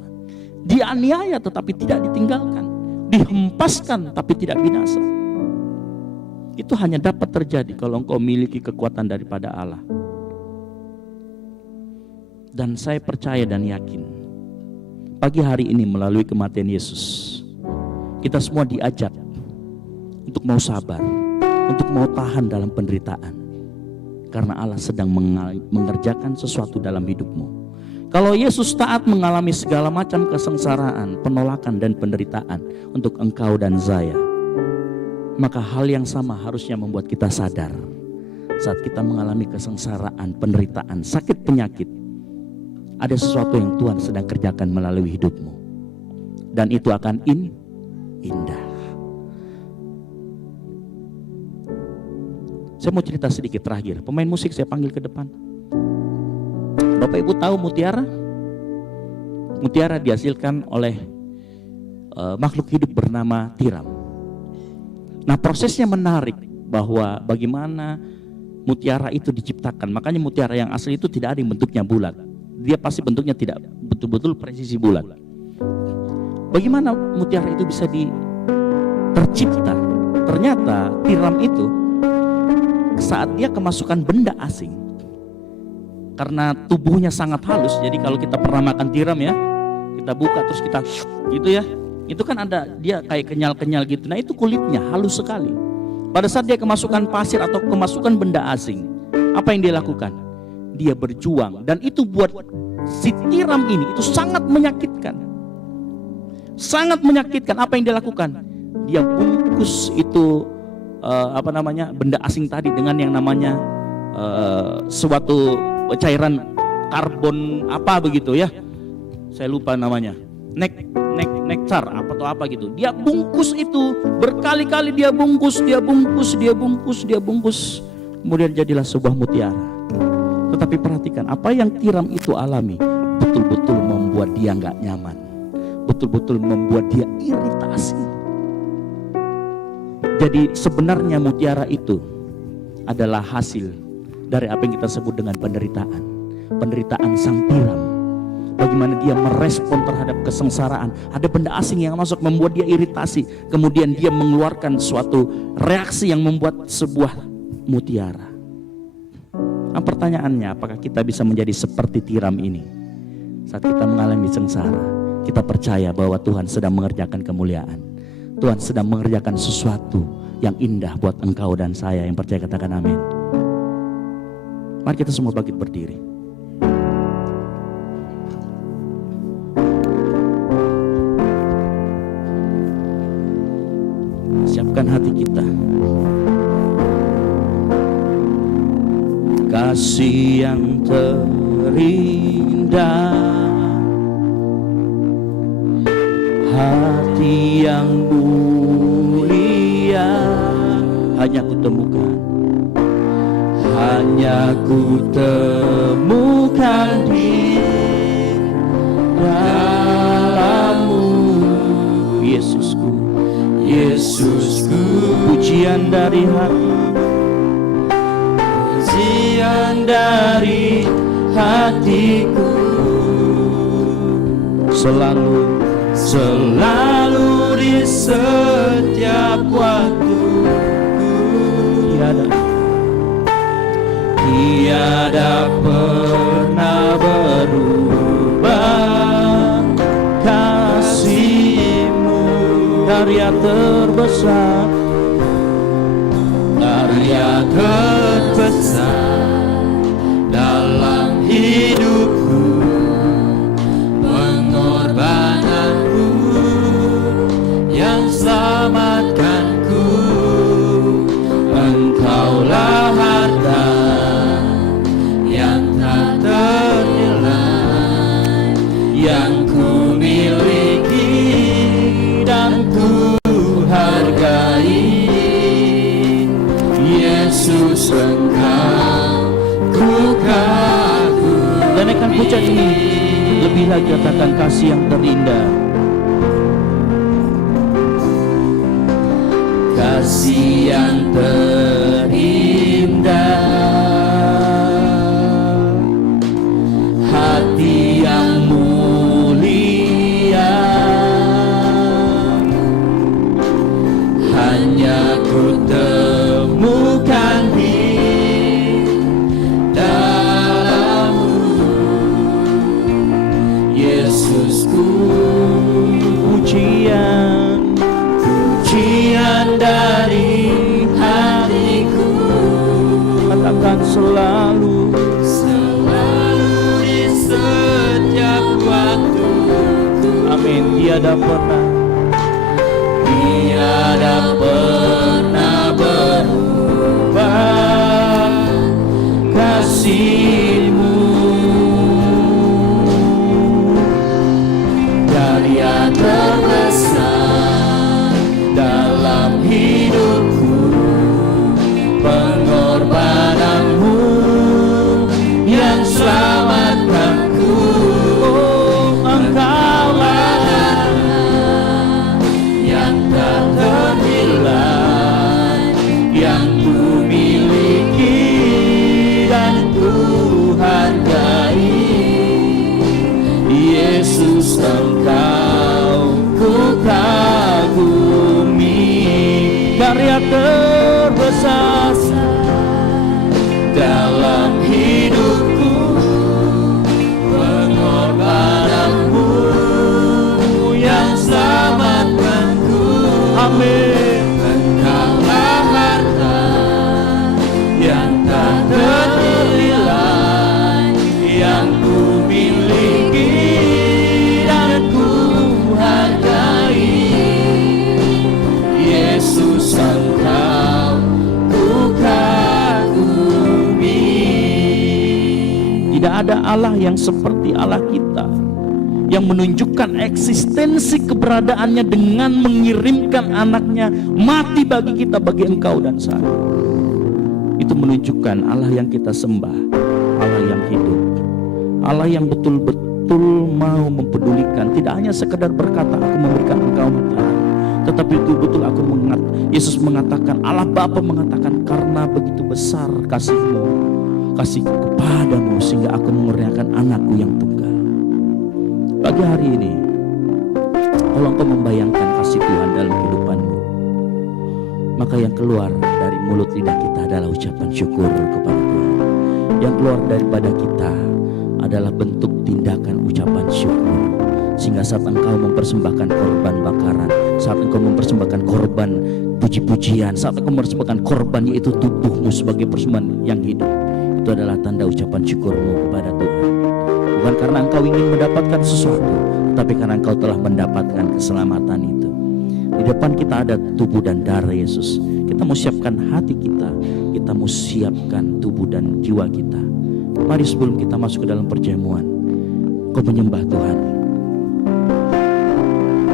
Dianiaya tetapi tidak ditinggalkan, dihempaskan tapi tidak binasa. Itu hanya dapat terjadi kalau engkau memiliki kekuatan daripada Allah. Dan saya percaya dan yakin, pagi hari ini melalui kematian Yesus, kita semua diajak untuk mau sabar, untuk mau tahan dalam penderitaan. Karena Allah sedang mengerjakan sesuatu dalam hidupmu. Kalau Yesus taat mengalami segala macam kesengsaraan, penolakan dan penderitaan untuk engkau dan saya, maka hal yang sama harusnya membuat kita sadar. Saat kita mengalami kesengsaraan, penderitaan, sakit penyakit, ada sesuatu yang Tuhan sedang kerjakan melalui hidupmu. Dan itu akan indah. Saya mau cerita sedikit terakhir. Pemain musik saya panggil ke depan. Bapak Ibu tahu mutiara? Mutiara dihasilkan oleh makhluk hidup bernama tiram. Nah, prosesnya menarik bahwa bagaimana mutiara itu diciptakan. Makanya mutiara yang asli itu tidak ada yang bentuknya bulat. Dia pasti bentuknya tidak betul-betul presisi bulat. Bagaimana mutiara itu bisa tercipta? Ternyata tiram itu saat dia kemasukan benda asing, karena tubuhnya sangat halus. Jadi kalau kita pernah makan tiram ya, kita buka terus kita gitu ya, itu kan ada dia kayak kenyal-kenyal gitu. Nah itu kulitnya halus sekali. Pada saat dia kemasukan pasir atau kemasukan benda asing, apa yang dia lakukan? Dia berjuang, dan itu buat si tiram ini itu sangat menyakitkan. Sangat menyakitkan. Apa yang dia lakukan? Dia bungkus itu benda asing tadi dengan yang namanya suatu cairan karbon apa begitu ya, saya lupa namanya, nektar apa gitu. Dia bungkus itu berkali-kali, dia bungkus, kemudian jadilah sebuah mutiara. Tetapi perhatikan apa yang tiram itu alami, betul-betul membuat dia nggak nyaman, betul-betul membuat dia iritasi. Jadi sebenarnya mutiara itu adalah hasil dari apa yang kita sebut dengan penderitaan. Penderitaan sang tiram. Bagaimana dia merespon terhadap kesengsaraan. Ada benda asing yang masuk membuat dia iritasi. Kemudian dia mengeluarkan suatu reaksi yang membuat sebuah mutiara. Nah, pertanyaannya, apakah kita bisa menjadi seperti tiram ini? Saat kita mengalami sengsara, kita percaya bahwa Tuhan sedang mengerjakan kemuliaan. Tuhan sedang mengerjakan sesuatu yang indah buat engkau dan saya. Yang percaya katakan amin. Mari kita semua bangkit berdiri. Siapkan hati kita. Kasih yang terindah, hati yang mulia, hanya ku temukan di dalam-Mu, Yesusku, pujian dari hati, pujian dari hatiku, selalu di setiap waktu. Tiada pernah berubah kasih-Mu, karya terbesar karya terbesar dalam hidupku, pengorbananmu yang selamatkanku. Engkaulah harta yang tak ternilai, yang ku miliki dan ku hargai. Yesus, Engkau ku kagumi. Dan akan pujian ini lebih lagi katakan kasih yang terindah. Kasih yang terindah, hati yang mulia, hanya ku temukan di dalam-Mu, Yesusku. Pujian dari hatiku, Katakan selalu di setiap waktu. amin. Tiada pernah berubah kasih-Mu. Karya terbesar dalam hidupku, pengorbananmu yang selamatkanku. Engkaulah yang tak ternilai, yang ku miliki dan ku hargai. Yesus, Engkau ku kagumi. karya terbesar Dalam hidupku, pengorbananmu yang selamatkanku. amin. Engkaulah harta yang tak ternilai, yang ku miliki dan ku hargai. Yesus, Engkau ku kagumi. Tidak ada Allah yang seperti Allah kita, yang menunjukkan eksistensi keberadaannya dengan mengirimkan anaknya mati bagi kita, bagi engkau dan saya. Itu menunjukkan Allah yang kita sembah, Allah yang hidup, Allah yang betul-betul mau mempedulikan. Tidak hanya sekedar berkata aku memberikan engkau makanan, tetapi betul-betul aku Yesus mengatakan, Allah Bapa mengatakan, karena begitu besar kasihmu kepadamu, sehingga aku mengeryakan anakku yang tunggal. Pagi hari ini, tolong kau membayangkan kasih Tuhan dalam kehidupanmu. Maka yang keluar dari mulut lidah kita adalah ucapan syukur kepada Tuhan. Yang keluar daripada kita adalah bentuk tindakan ucapan syukur. Sehingga saat engkau mempersembahkan korban bakaran, saat engkau mempersembahkan korban puji-pujian, saat engkau mempersembahkan korban yaitu tubuhmu sebagai persembahan yang hidup, itu adalah tanda ucapan syukurmu kepada Tuhan. Bukan karena engkau ingin mendapatkan sesuatu, tapi karena engkau telah mendapatkan keselamatan itu. Di depan kita ada tubuh dan darah Yesus. Kita mau siapkan hati kita, kita mau siapkan tubuh dan jiwa kita. Mari sebelum kita masuk ke dalam perjamuan, kau menyembah Tuhan.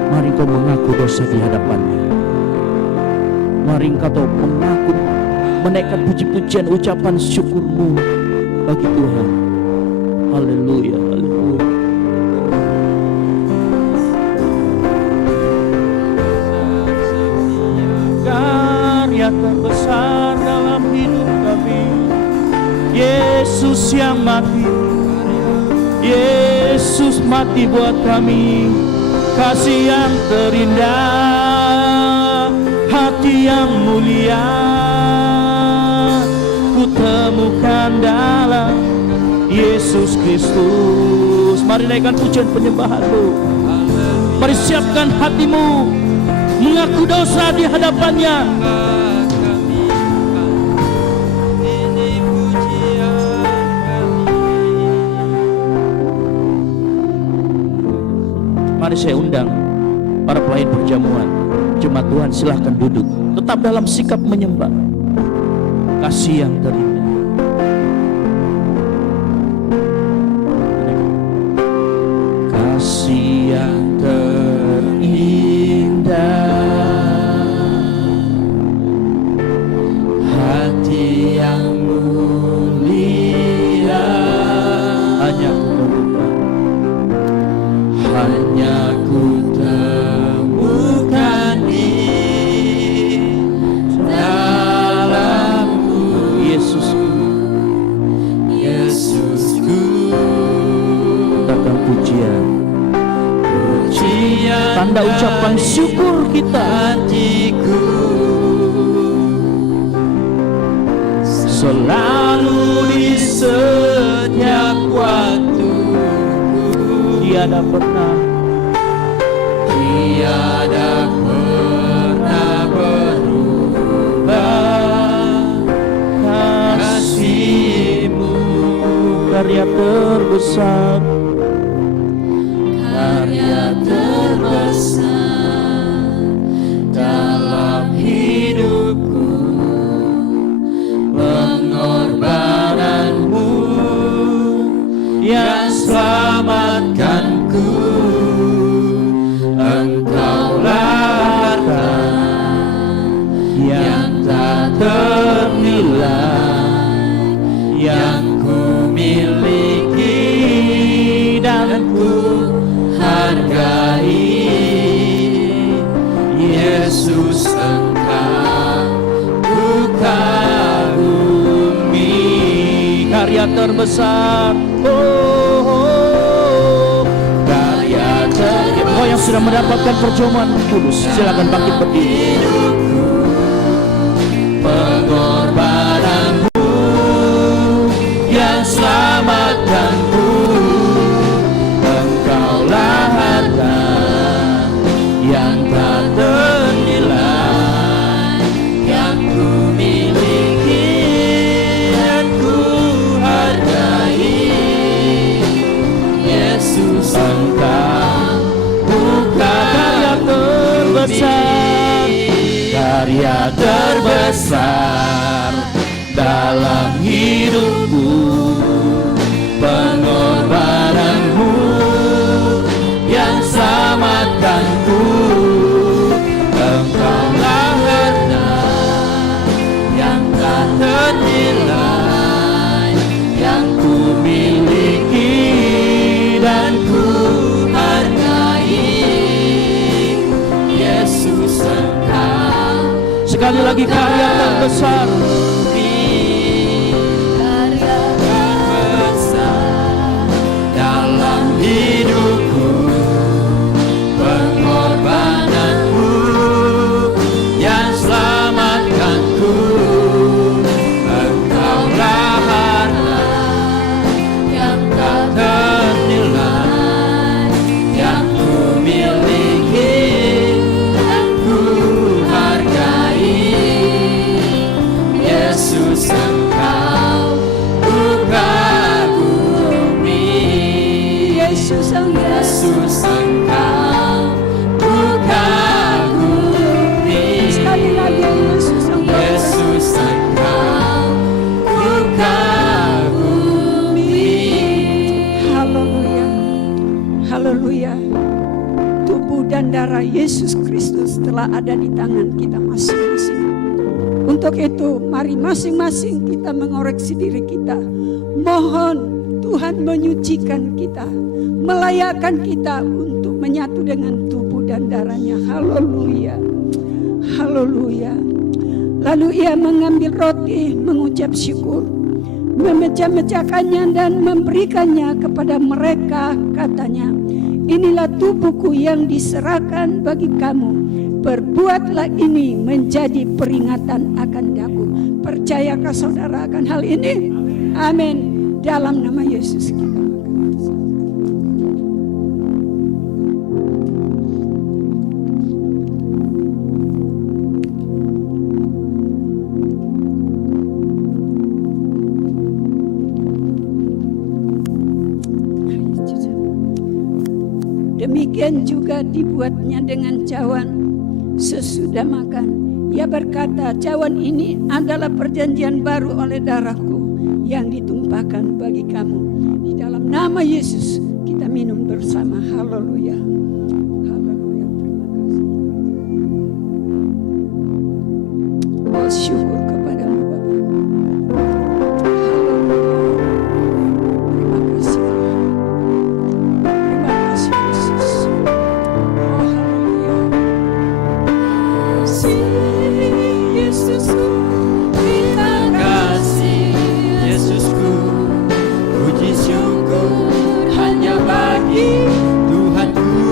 Mari kau mengaku dosa di hadapannya. Mari engkau mengaku, menaikkan puji-pujian, ucapan syukurmu bagi Tuhan. Haleluya, haleluya. Karya terbesar dalam hidup kami, Yesus yang mati. Yesus mati buat kami. Kasih yang terindah, hati yang mulia, ku temukan dalam Yesus Kristus. Mari naikkan pujian penyembahanmu. Mari siapkan hatimu, mengaku dosa di hadapannya. Mari saya undang para pelayan perjamuan. Jemaat Tuhan silahkan duduk. Tetap dalam sikap menyembah. Kasih yang terindah. Kasih yang terindah, hati yang mulia, hanya ku temukan di dalammu, Yesusku. Yesusku. Katakan pujian, tanda ucapan syukur kita. Hatiku Selalu di setiap waktu, tiada pernah berubah kasih-Mu, karya terbesar, karya terbesar dalam hidupku, pengorbananmu yang selamatkanku. Engkaulah harta yang tak ternilai, yang ku miliki dan ku hargai. Yesus, Engkau ku kagumi, karya terbesar. karya Oh, yang sudah mendapatkan perjamuan kudus, silakan bangkit berdiri. pengorbananmu yang selamatkanku. Engkaulah harta yang tak ternilai, yang ku miliki dan ku hargai. Yesus, Engkau bukan Karya terbesar, karya terbesar dalam hidupku, pengorbananmu yang selamatkanku. Engkaulah harta yang tak ternilai, yang ku miliki dan ku hargai. Yesus, Engkau sekali lagi karya terbesar. karya terbesar dalam hidupku, pengorbananmu yang selamatkanku. Engkaulah harta yang tak ternilai, yang ku miliki dan ku hargai. Yesus, Engkau ku kagumi. Yesus Yesus, Engkau ku kagumi. sekali lagi Yesus Yesus, Engkau ku kagumi. Haleluya. Haleluya. Tubuh dan darah Yesus Kristus telah ada di tangan kita masing-masing. Untuk itu, mari masing-masing kita mengoreksi diri kita. Mohon Tuhan menyucikan kita, melayakkan kita untuk menyatu dengan tubuh dan darahnya. Haleluya. Haleluya. Lalu ia mengambil roti, mengucap syukur, memecah-mecahkannya dan memberikannya kepada mereka. Katanya, inilah tubuhku yang diserahkan bagi kamu. Perbuatlah ini menjadi peringatan akan daku. Percayakah saudara akan hal ini? Amin. Dalam nama Yesus kita makan. demikian juga dibuatnya dengan cawan sesudah makan. Ia berkata, cawan ini adalah perjanjian baru oleh darahku yang ditumpahkan bagi kamu. Di dalam nama Yesus kita minum bersama. Haleluya. Haleluya. Terima kasih. Oh, syukur kepadamu Bapa. Haleluya. Terima kasih Tuhan. Terima kasih Yesus. Oh, haleluya. Yesusku, terima kasih Yesusku, puji syukur hanya bagi Tuhanku.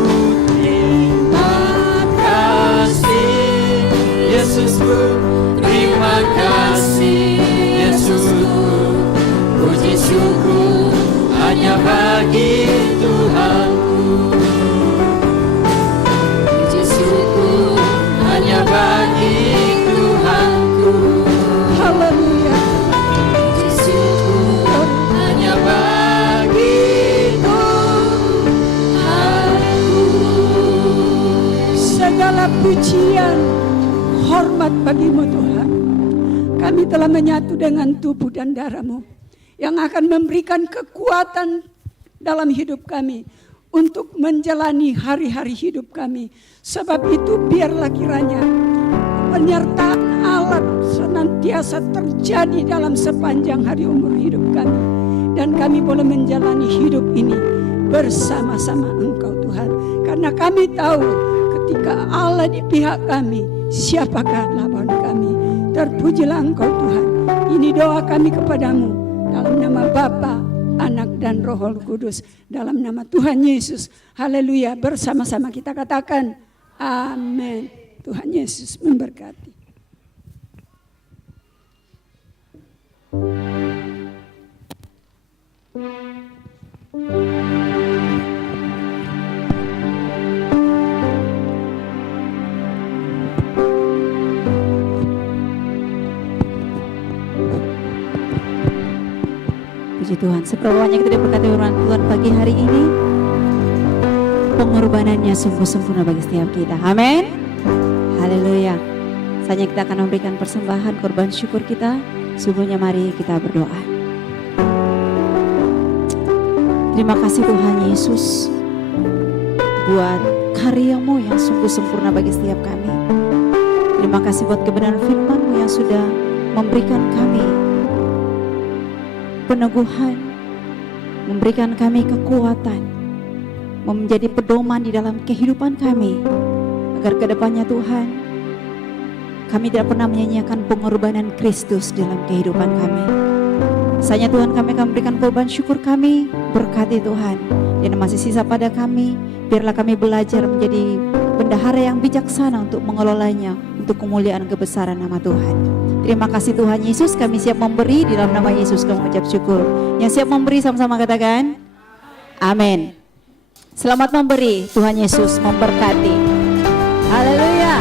Terima kasih Yesusku, terima kasih Yesusku, puji syukur hanya bagi Tuhanku. Puji syukur hanya bagi Tuhanku. Haleluya. Puji syukur hanya bagi Tuhanku. Segala pujian, hormat bagimu Tuhan. Kami telah menyatu dengan tubuh dan darah-Mu yang akan memberikan kekuatan dalam hidup kami untuk menjalani hari-hari hidup kami. Sebab itu biarlah kiranya penyertaan Allah senantiasa terjadi dalam sepanjang hari umur hidup kami. Dan kami boleh menjalani hidup ini bersama-sama Engkau Tuhan. Karena kami tahu ketika Allah di pihak kami, siapakah lawan kami? Terpujilah Engkau Tuhan. Ini doa kami kepadamu dalam nama Bapa, Anak dan Roh Kudus, dalam nama Tuhan Yesus. Haleluya. Bersama-sama kita katakan amin. Tuhan Yesus memberkati. Puji Tuhan, seberapa banyak kita diberkati firman Tuhan pagi hari ini. Pengorbanannya sungguh sempurna bagi setiap kita. Amin. Haleluya. Saatnya kita akan memberikan persembahan korban syukur kita. Sebelumnya mari kita berdoa. Terima kasih Tuhan Yesus buat karya-Mu yang sungguh sempurna bagi setiap kami. Terima kasih buat kebenaran firman-Mu yang sudah memberikan kami peneguhan, memberikan kami kekuatan, menjadi pedoman di dalam kehidupan kami, agar kedepannya Tuhan, kami tidak pernah menyanyiakan pengorbanan Kristus dalam kehidupan kami. Saatnya Tuhan kami akan memberikan korban syukur kami, berkati Tuhan, yang masih sisa pada kami, biarlah kami belajar menjadi bendahara yang bijaksana untuk mengelolanya, untuk kemuliaan kebesaran nama Tuhan. Terima kasih Tuhan Yesus, kami siap memberi di dalam nama Yesus, kami mengucap syukur. Yang siap memberi sama-sama katakan amin. Selamat memberi, Tuhan Yesus memberkati. Haleluya.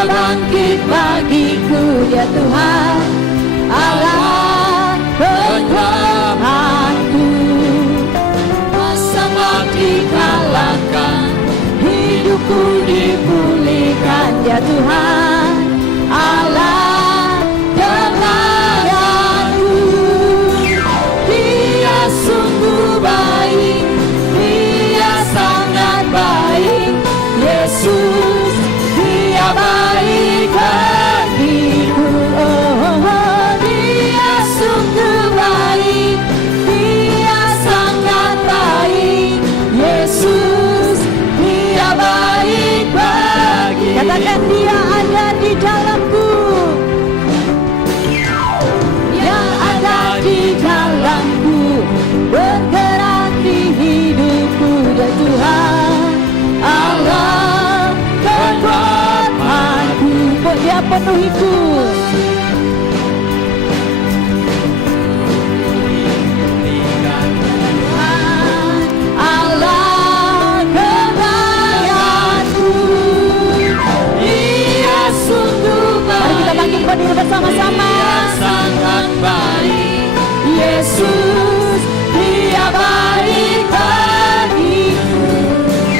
Bangkit bagiku, dia Tuhan Allah penyelamatku. Masa mati kalahkan, hidupku dipulihkan, dia Tuhan Allah pelayanku. Dia sungguh baik, dia sangat baik, Yesus dia baik bagiku. Oh, dia sungguh baik, dia sangat baik, Yesus dia baik bagiku. Katakan dia ada di dalamku, dia ada di dalamku, bergerak di hidupku, dia penuhiku. Allah kebaikanku, Dia sungguh Mari kita baik, bangkit berdiri bersama-sama. Dia sangat baik. Yesus, Dia baik bagiku.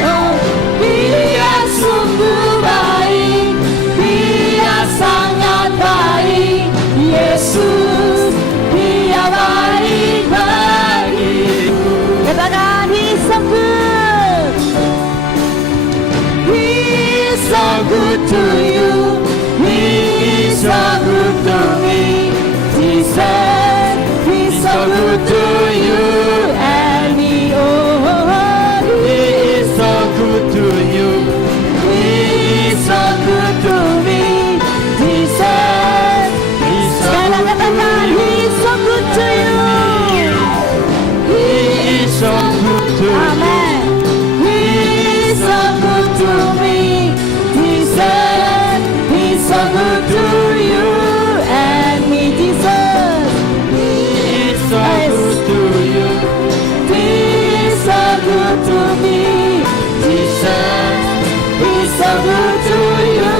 Oh, Dia sungguh baik, Dia sangat baik. Yesus, Dia baik bagiku. Katakan, He's so good. He is so good to you. He is so good to me. Jesus, He's so good to you and me. Oh, He is so good to you. He is so good to me. Jesus, He's so Sekali lagi good to katakan, you. He's so good to you. He is so good to you. Amen. He is so good to me. Jesus, He's so good to you and me. Jesus, He is so good to you. He is so good to me. Jesus, He's so good to you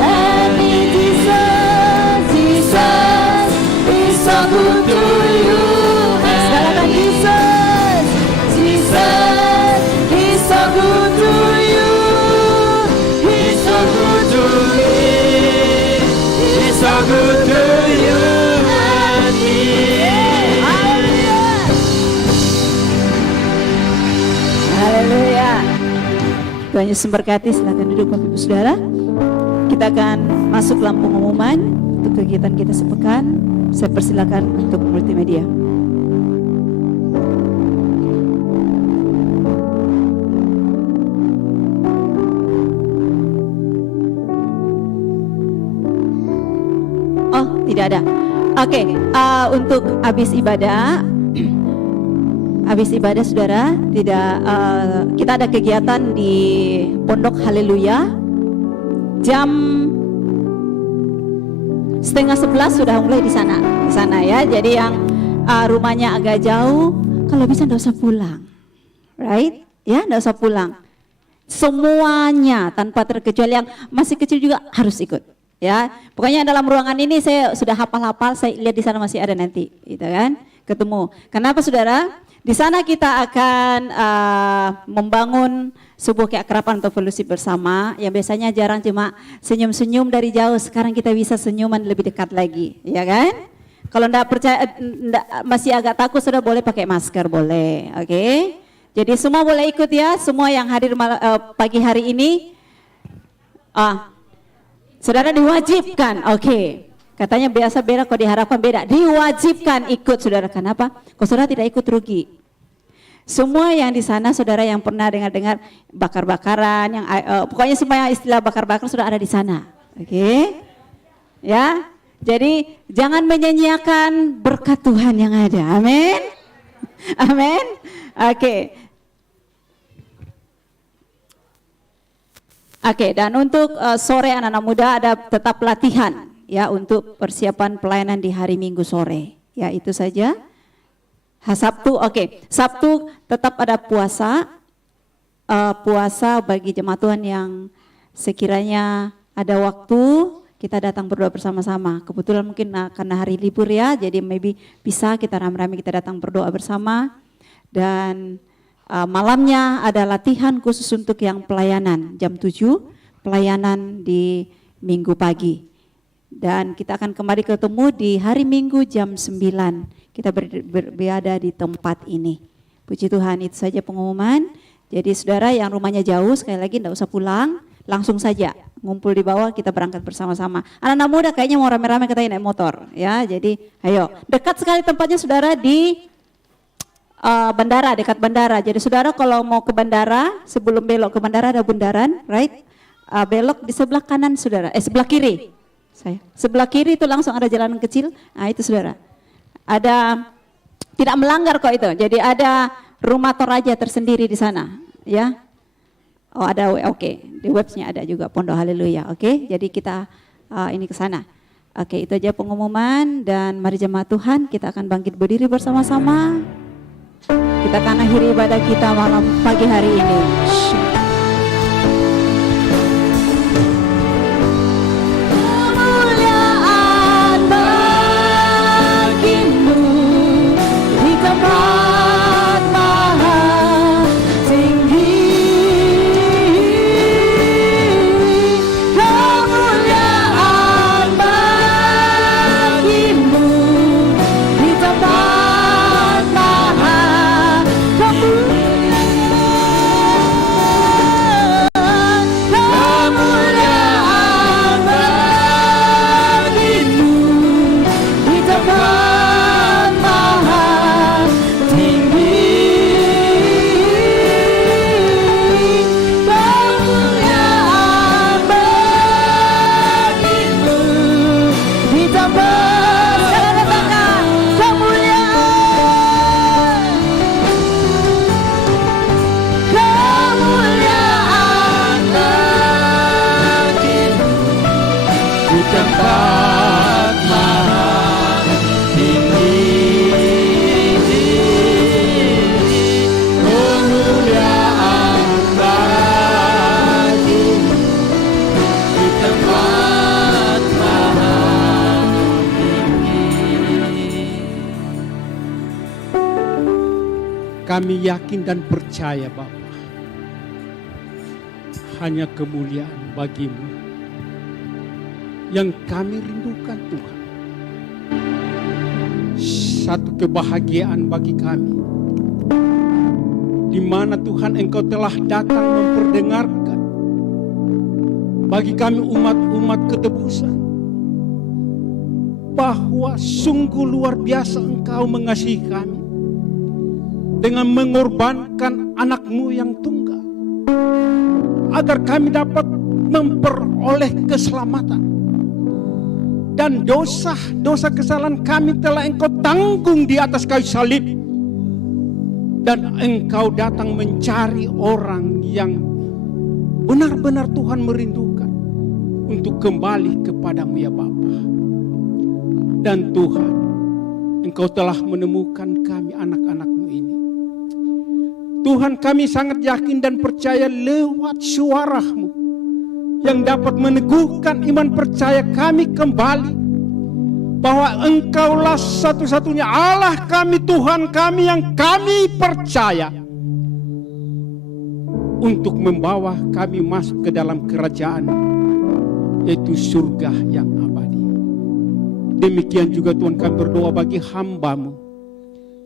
and me. Jesus, Jesus, He's so good to you and Katakan, me. Jesus. Jesus, He's so good to you. He's so good to me. He's so good to you and me. Haleluya. Tuhan Yesus memberkati. Silakan duduk Bapak Ibu Saudara. Kita akan masuk dalam pengumuman untuk kegiatan kita sepekan. Saya persilakan untuk multimedia. Oh, tidak ada. Oke, untuk habis ibadah saudara, kita ada kegiatan di Pondok Haleluya jam 10:30 sudah mulai di sana ya. Jadi yang rumahnya agak jauh, kalau bisa nggak usah pulang, right? Ya, nggak usah pulang. Semuanya tanpa terkecuali, yang masih kecil juga harus ikut. Ya, pokoknya dalam ruangan ini saya sudah hafal-hafal, saya lihat di sana masih ada nanti, gitu kan? Ketemu. Kenapa saudara? Di sana kita akan membangun sebuah keakraban atau fellowship bersama yang biasanya jarang, cuma senyum-senyum dari jauh. Sekarang kita bisa senyuman lebih dekat lagi, ya kan? Kalau enggak percaya, masih agak takut, saudara boleh pakai masker, boleh, oke? Jadi semua boleh ikut ya, semua yang hadir pagi hari ini. Saudara diwajibkan, oke. Katanya biasa beda, kok diharapkan beda. Diwajibkan ikut saudara. Kenapa? Kok saudara tidak ikut rugi. Semua yang di sana saudara yang pernah dengar-dengar bakar-bakaran, yang pokoknya semua yang istilah bakar-bakar sudah ada di sana, oke? Ya, jadi jangan menyanyiakan berkat Tuhan yang ada. Amin, amin. Oke. Oke, dan untuk sore anak-anak muda ada tetap latihan ya untuk persiapan pelayanan di hari Minggu sore. Ya, itu saja. Sabtu, oke. Sabtu tetap ada puasa. Puasa bagi jemaat Tuhan yang sekiranya ada waktu, kita datang berdoa bersama-sama. Kebetulan mungkin karena hari libur ya, jadi maybe bisa kita rame-rame kita datang berdoa bersama. Dan malamnya ada latihan khusus untuk yang pelayanan jam 7, pelayanan di Minggu pagi. Dan kita akan kembali ketemu di hari Minggu jam 9. Kita berada di tempat ini. Puji Tuhan, itu saja pengumuman. Jadi saudara yang rumahnya jauh, sekali lagi tidak usah pulang, langsung saja ngumpul di bawah, kita berangkat bersama-sama. Anak-anak muda kayaknya mau rame-rame katanya naik motor, ya. Jadi ayo, dekat sekali tempatnya saudara di bandara, dekat bandara. Jadi saudara kalau mau ke bandara, sebelum belok ke bandara ada bundaran, right? Belok di sebelah kanan saudara, sebelah kiri. Sebelah kiri itu langsung ada jalan kecil. Nah itu saudara. Ada, tidak melanggar kok itu. Jadi ada rumah Toraja tersendiri di sana, ya. Oh ada, oke. Di websnya ada juga Pondok Haleluya, oke. Jadi kita ini ke sana. Oke, itu aja pengumuman, dan mari jemaat Tuhan kita akan bangkit berdiri bersama-sama. Kita akan akhiri ibadah kita malam pagi hari ini. Kemuliaan bagimu di tempat maha tinggi. Kemuliaan bagimu di tempat maha Kami yakin dan percaya Bapa, hanya kemuliaan bagimu yang kami rindukan Tuhan. Satu kebahagiaan bagi kami, di mana Tuhan Engkau telah datang memperdengarkan bagi kami umat-umat ketebusan, bahwa sungguh luar biasa Engkau mengasihi kami dengan mengorbankan anak-Mu yang tunggal, agar kami dapat memperoleh keselamatan. Dan dosa kesalahan kami telah Engkau tanggung di atas kayu salib. Dan Engkau datang mencari orang yang benar-benar Tuhan merindukan untuk kembali kepadamu ya Bapa. Dan Tuhan, Engkau telah menemukan kami anak-anak-Mu ini. Tuhan, kami sangat yakin dan percaya lewat suara-Mu yang dapat meneguhkan iman percaya kami kembali, bahwa Engkaulah satu-satunya Allah kami, Tuhan kami yang kami percaya, untuk membawa kami masuk ke dalam kerajaan, yaitu surga yang abadi. Demikian juga Tuhan, kami berdoa bagi hamba-Mu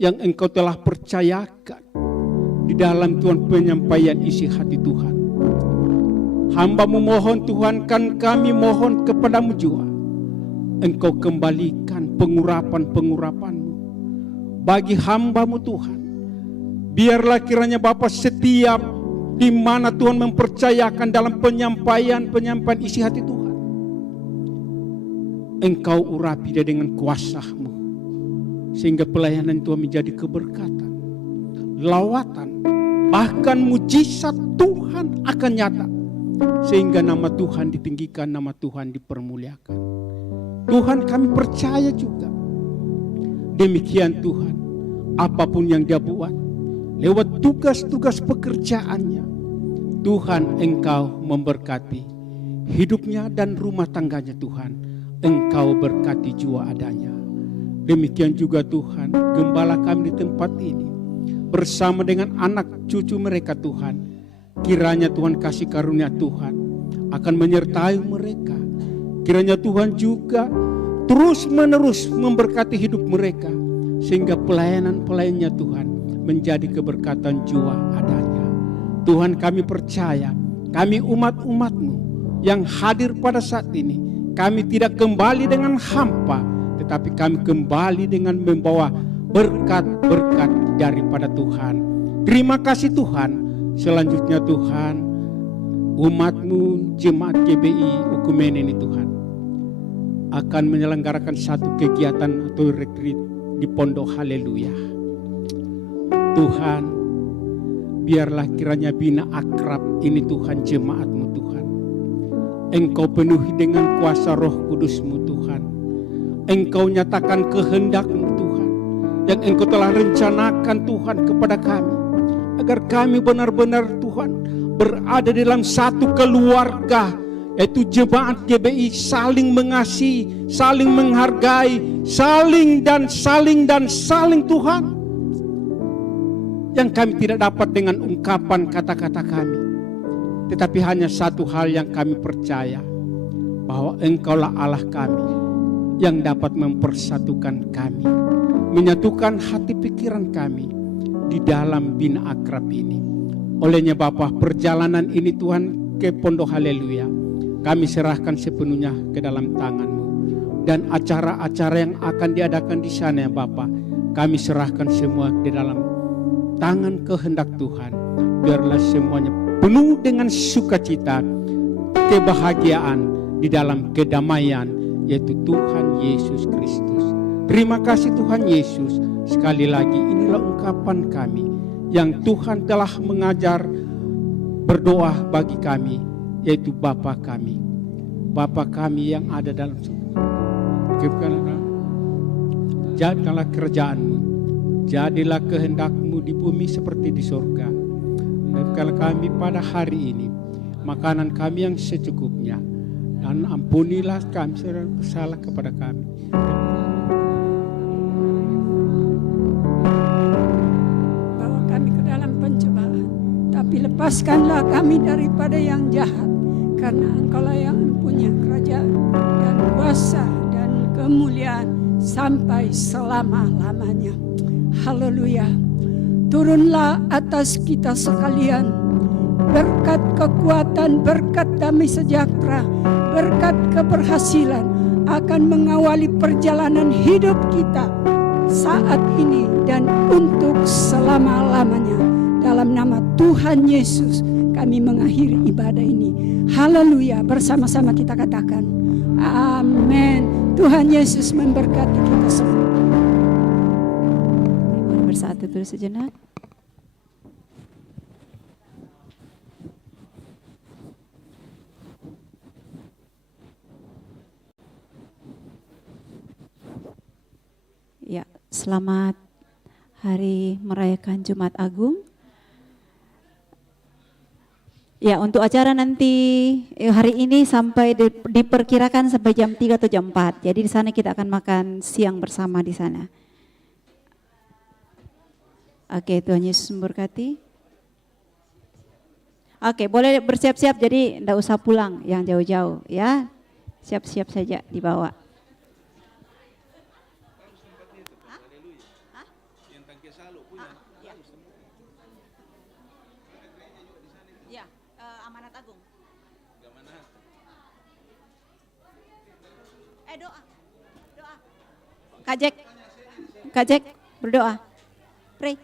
yang Engkau telah percayakan di dalam Tuhan penyampaian isi hati Tuhan. Hamba-Mu mohon Tuhan, kan kami mohon kepadamu juga, Engkau kembalikan pengurapan-pengurapan-Mu bagi hamba-Mu Tuhan. Biarlah kiranya Bapa setiap di mana Tuhan mempercayakan dalam penyampaian isi hati Tuhan, Engkau urapi dia dengan kuasa-Mu, sehingga pelayanan Tuhan menjadi keberkatan, lawatan, bahkan mujizat Tuhan akan nyata, sehingga nama Tuhan ditinggikan, nama Tuhan dipermuliakan. Tuhan, kami percaya juga demikian Tuhan, apapun yang dia buat lewat tugas-tugas pekerjaannya, Tuhan Engkau memberkati hidupnya dan rumah tangganya. Tuhan, Engkau berkati jua adanya. Demikian juga Tuhan, gembala kami di tempat ini bersama dengan anak cucu mereka Tuhan, kiranya Tuhan kasih karunia Tuhan akan menyertai mereka. Kiranya Tuhan juga terus menerus memberkati hidup mereka, sehingga pelayanan-pelayannya Tuhan menjadi keberkatan jua adanya. Tuhan, kami percaya, kami umat-umat-Mu yang hadir pada saat ini, kami tidak kembali dengan hampa, tetapi kami kembali dengan membawa berkat-berkat daripada Tuhan. Terima kasih Tuhan. Selanjutnya Tuhan, umat-Mu jemaat GBI Ukumene ini Tuhan akan menyelenggarakan satu kegiatan atau retreat di Pondok Haleluya. Tuhan, biarlah kiranya bina akrab ini Tuhan, jemaat-Mu Tuhan, Engkau penuhi dengan kuasa Roh Kudus-Mu Tuhan. Engkau nyatakan kehendak-Mu Tuhan, yang Engkau telah rencanakan Tuhan kepada kami, agar kami benar-benar Tuhan berada dalam satu keluarga, yaitu jemaat GBI, saling mengasihi, saling menghargai, saling Tuhan. Yang kami tidak dapat dengan ungkapan kata-kata kami, tetapi hanya satu hal yang kami percaya, bahwa Engkaulah Allah kami yang dapat mempersatukan kami, menyatukan hati pikiran kami di dalam bina akrab ini. Olehnya Bapa, perjalanan ini Tuhan ke Pondok Haleluya, kami serahkan sepenuhnya ke dalam tangan-Mu. Dan acara-acara yang akan diadakan di sana ya Bapa, kami serahkan semua di dalam tangan kehendak Tuhan. Biarlah semuanya penuh dengan sukacita, kebahagiaan di dalam kedamaian, yaitu Tuhan Yesus Kristus. Terima kasih Tuhan Yesus. Sekali lagi inilah ungkapan kami yang Tuhan telah mengajar berdoa bagi kami, yaitu Bapa kami. Bapa kami yang ada dalam surga, jadilah kerajaan-Mu, jadilah kehendak-Mu di bumi seperti di surga. Dan kalau kami pada hari ini makanan kami yang secukupnya, dan ampunilah kami segala bersalah kepada kami. Bawa kami ke dalam pencobaan, tapi lepaskanlah kami daripada yang jahat, karena Engkaulah yang punya kerajaan dan kuasa dan kemuliaan sampai selama-lamanya. Haleluya. Turunlah atas kita sekalian berkat kekuatan, berkat damai sejahtera, berkat keberhasilan akan mengawali perjalanan hidup kita saat ini dan untuk selama-lamanya. Dalam nama Tuhan Yesus kami mengakhiri ibadah ini. Haleluya. Bersama-sama kita katakan amin. Tuhan Yesus memberkati kita semua. Bersatu dulu sejenak. Ya, selamat hari merayakan Jumat Agung. Ya, untuk acara nanti hari ini sampai diperkirakan sampai jam 3 atau jam 4. Jadi di sana kita akan makan siang bersama di sana. Oke, Tuhan Yesus memberkati. Oke, boleh bersiap-siap, jadi enggak usah pulang yang jauh-jauh ya. Siap-siap saja dibawa. Ya, Amanat Agung. Doa. Kak Jack, berdoa. Pray.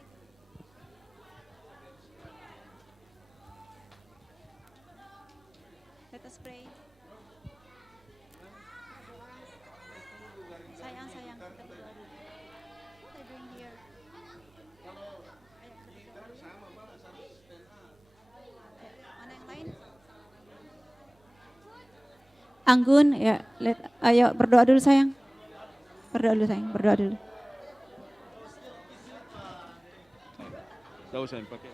Let us pray. Sayang, kita berdoa dulu. What are you doing here? Ayo, kita berdoa dulu. Mana yang lain? Anggun, ya, ayo berdoa dulu sayang. Berdoa dulu. Tahu saya pakai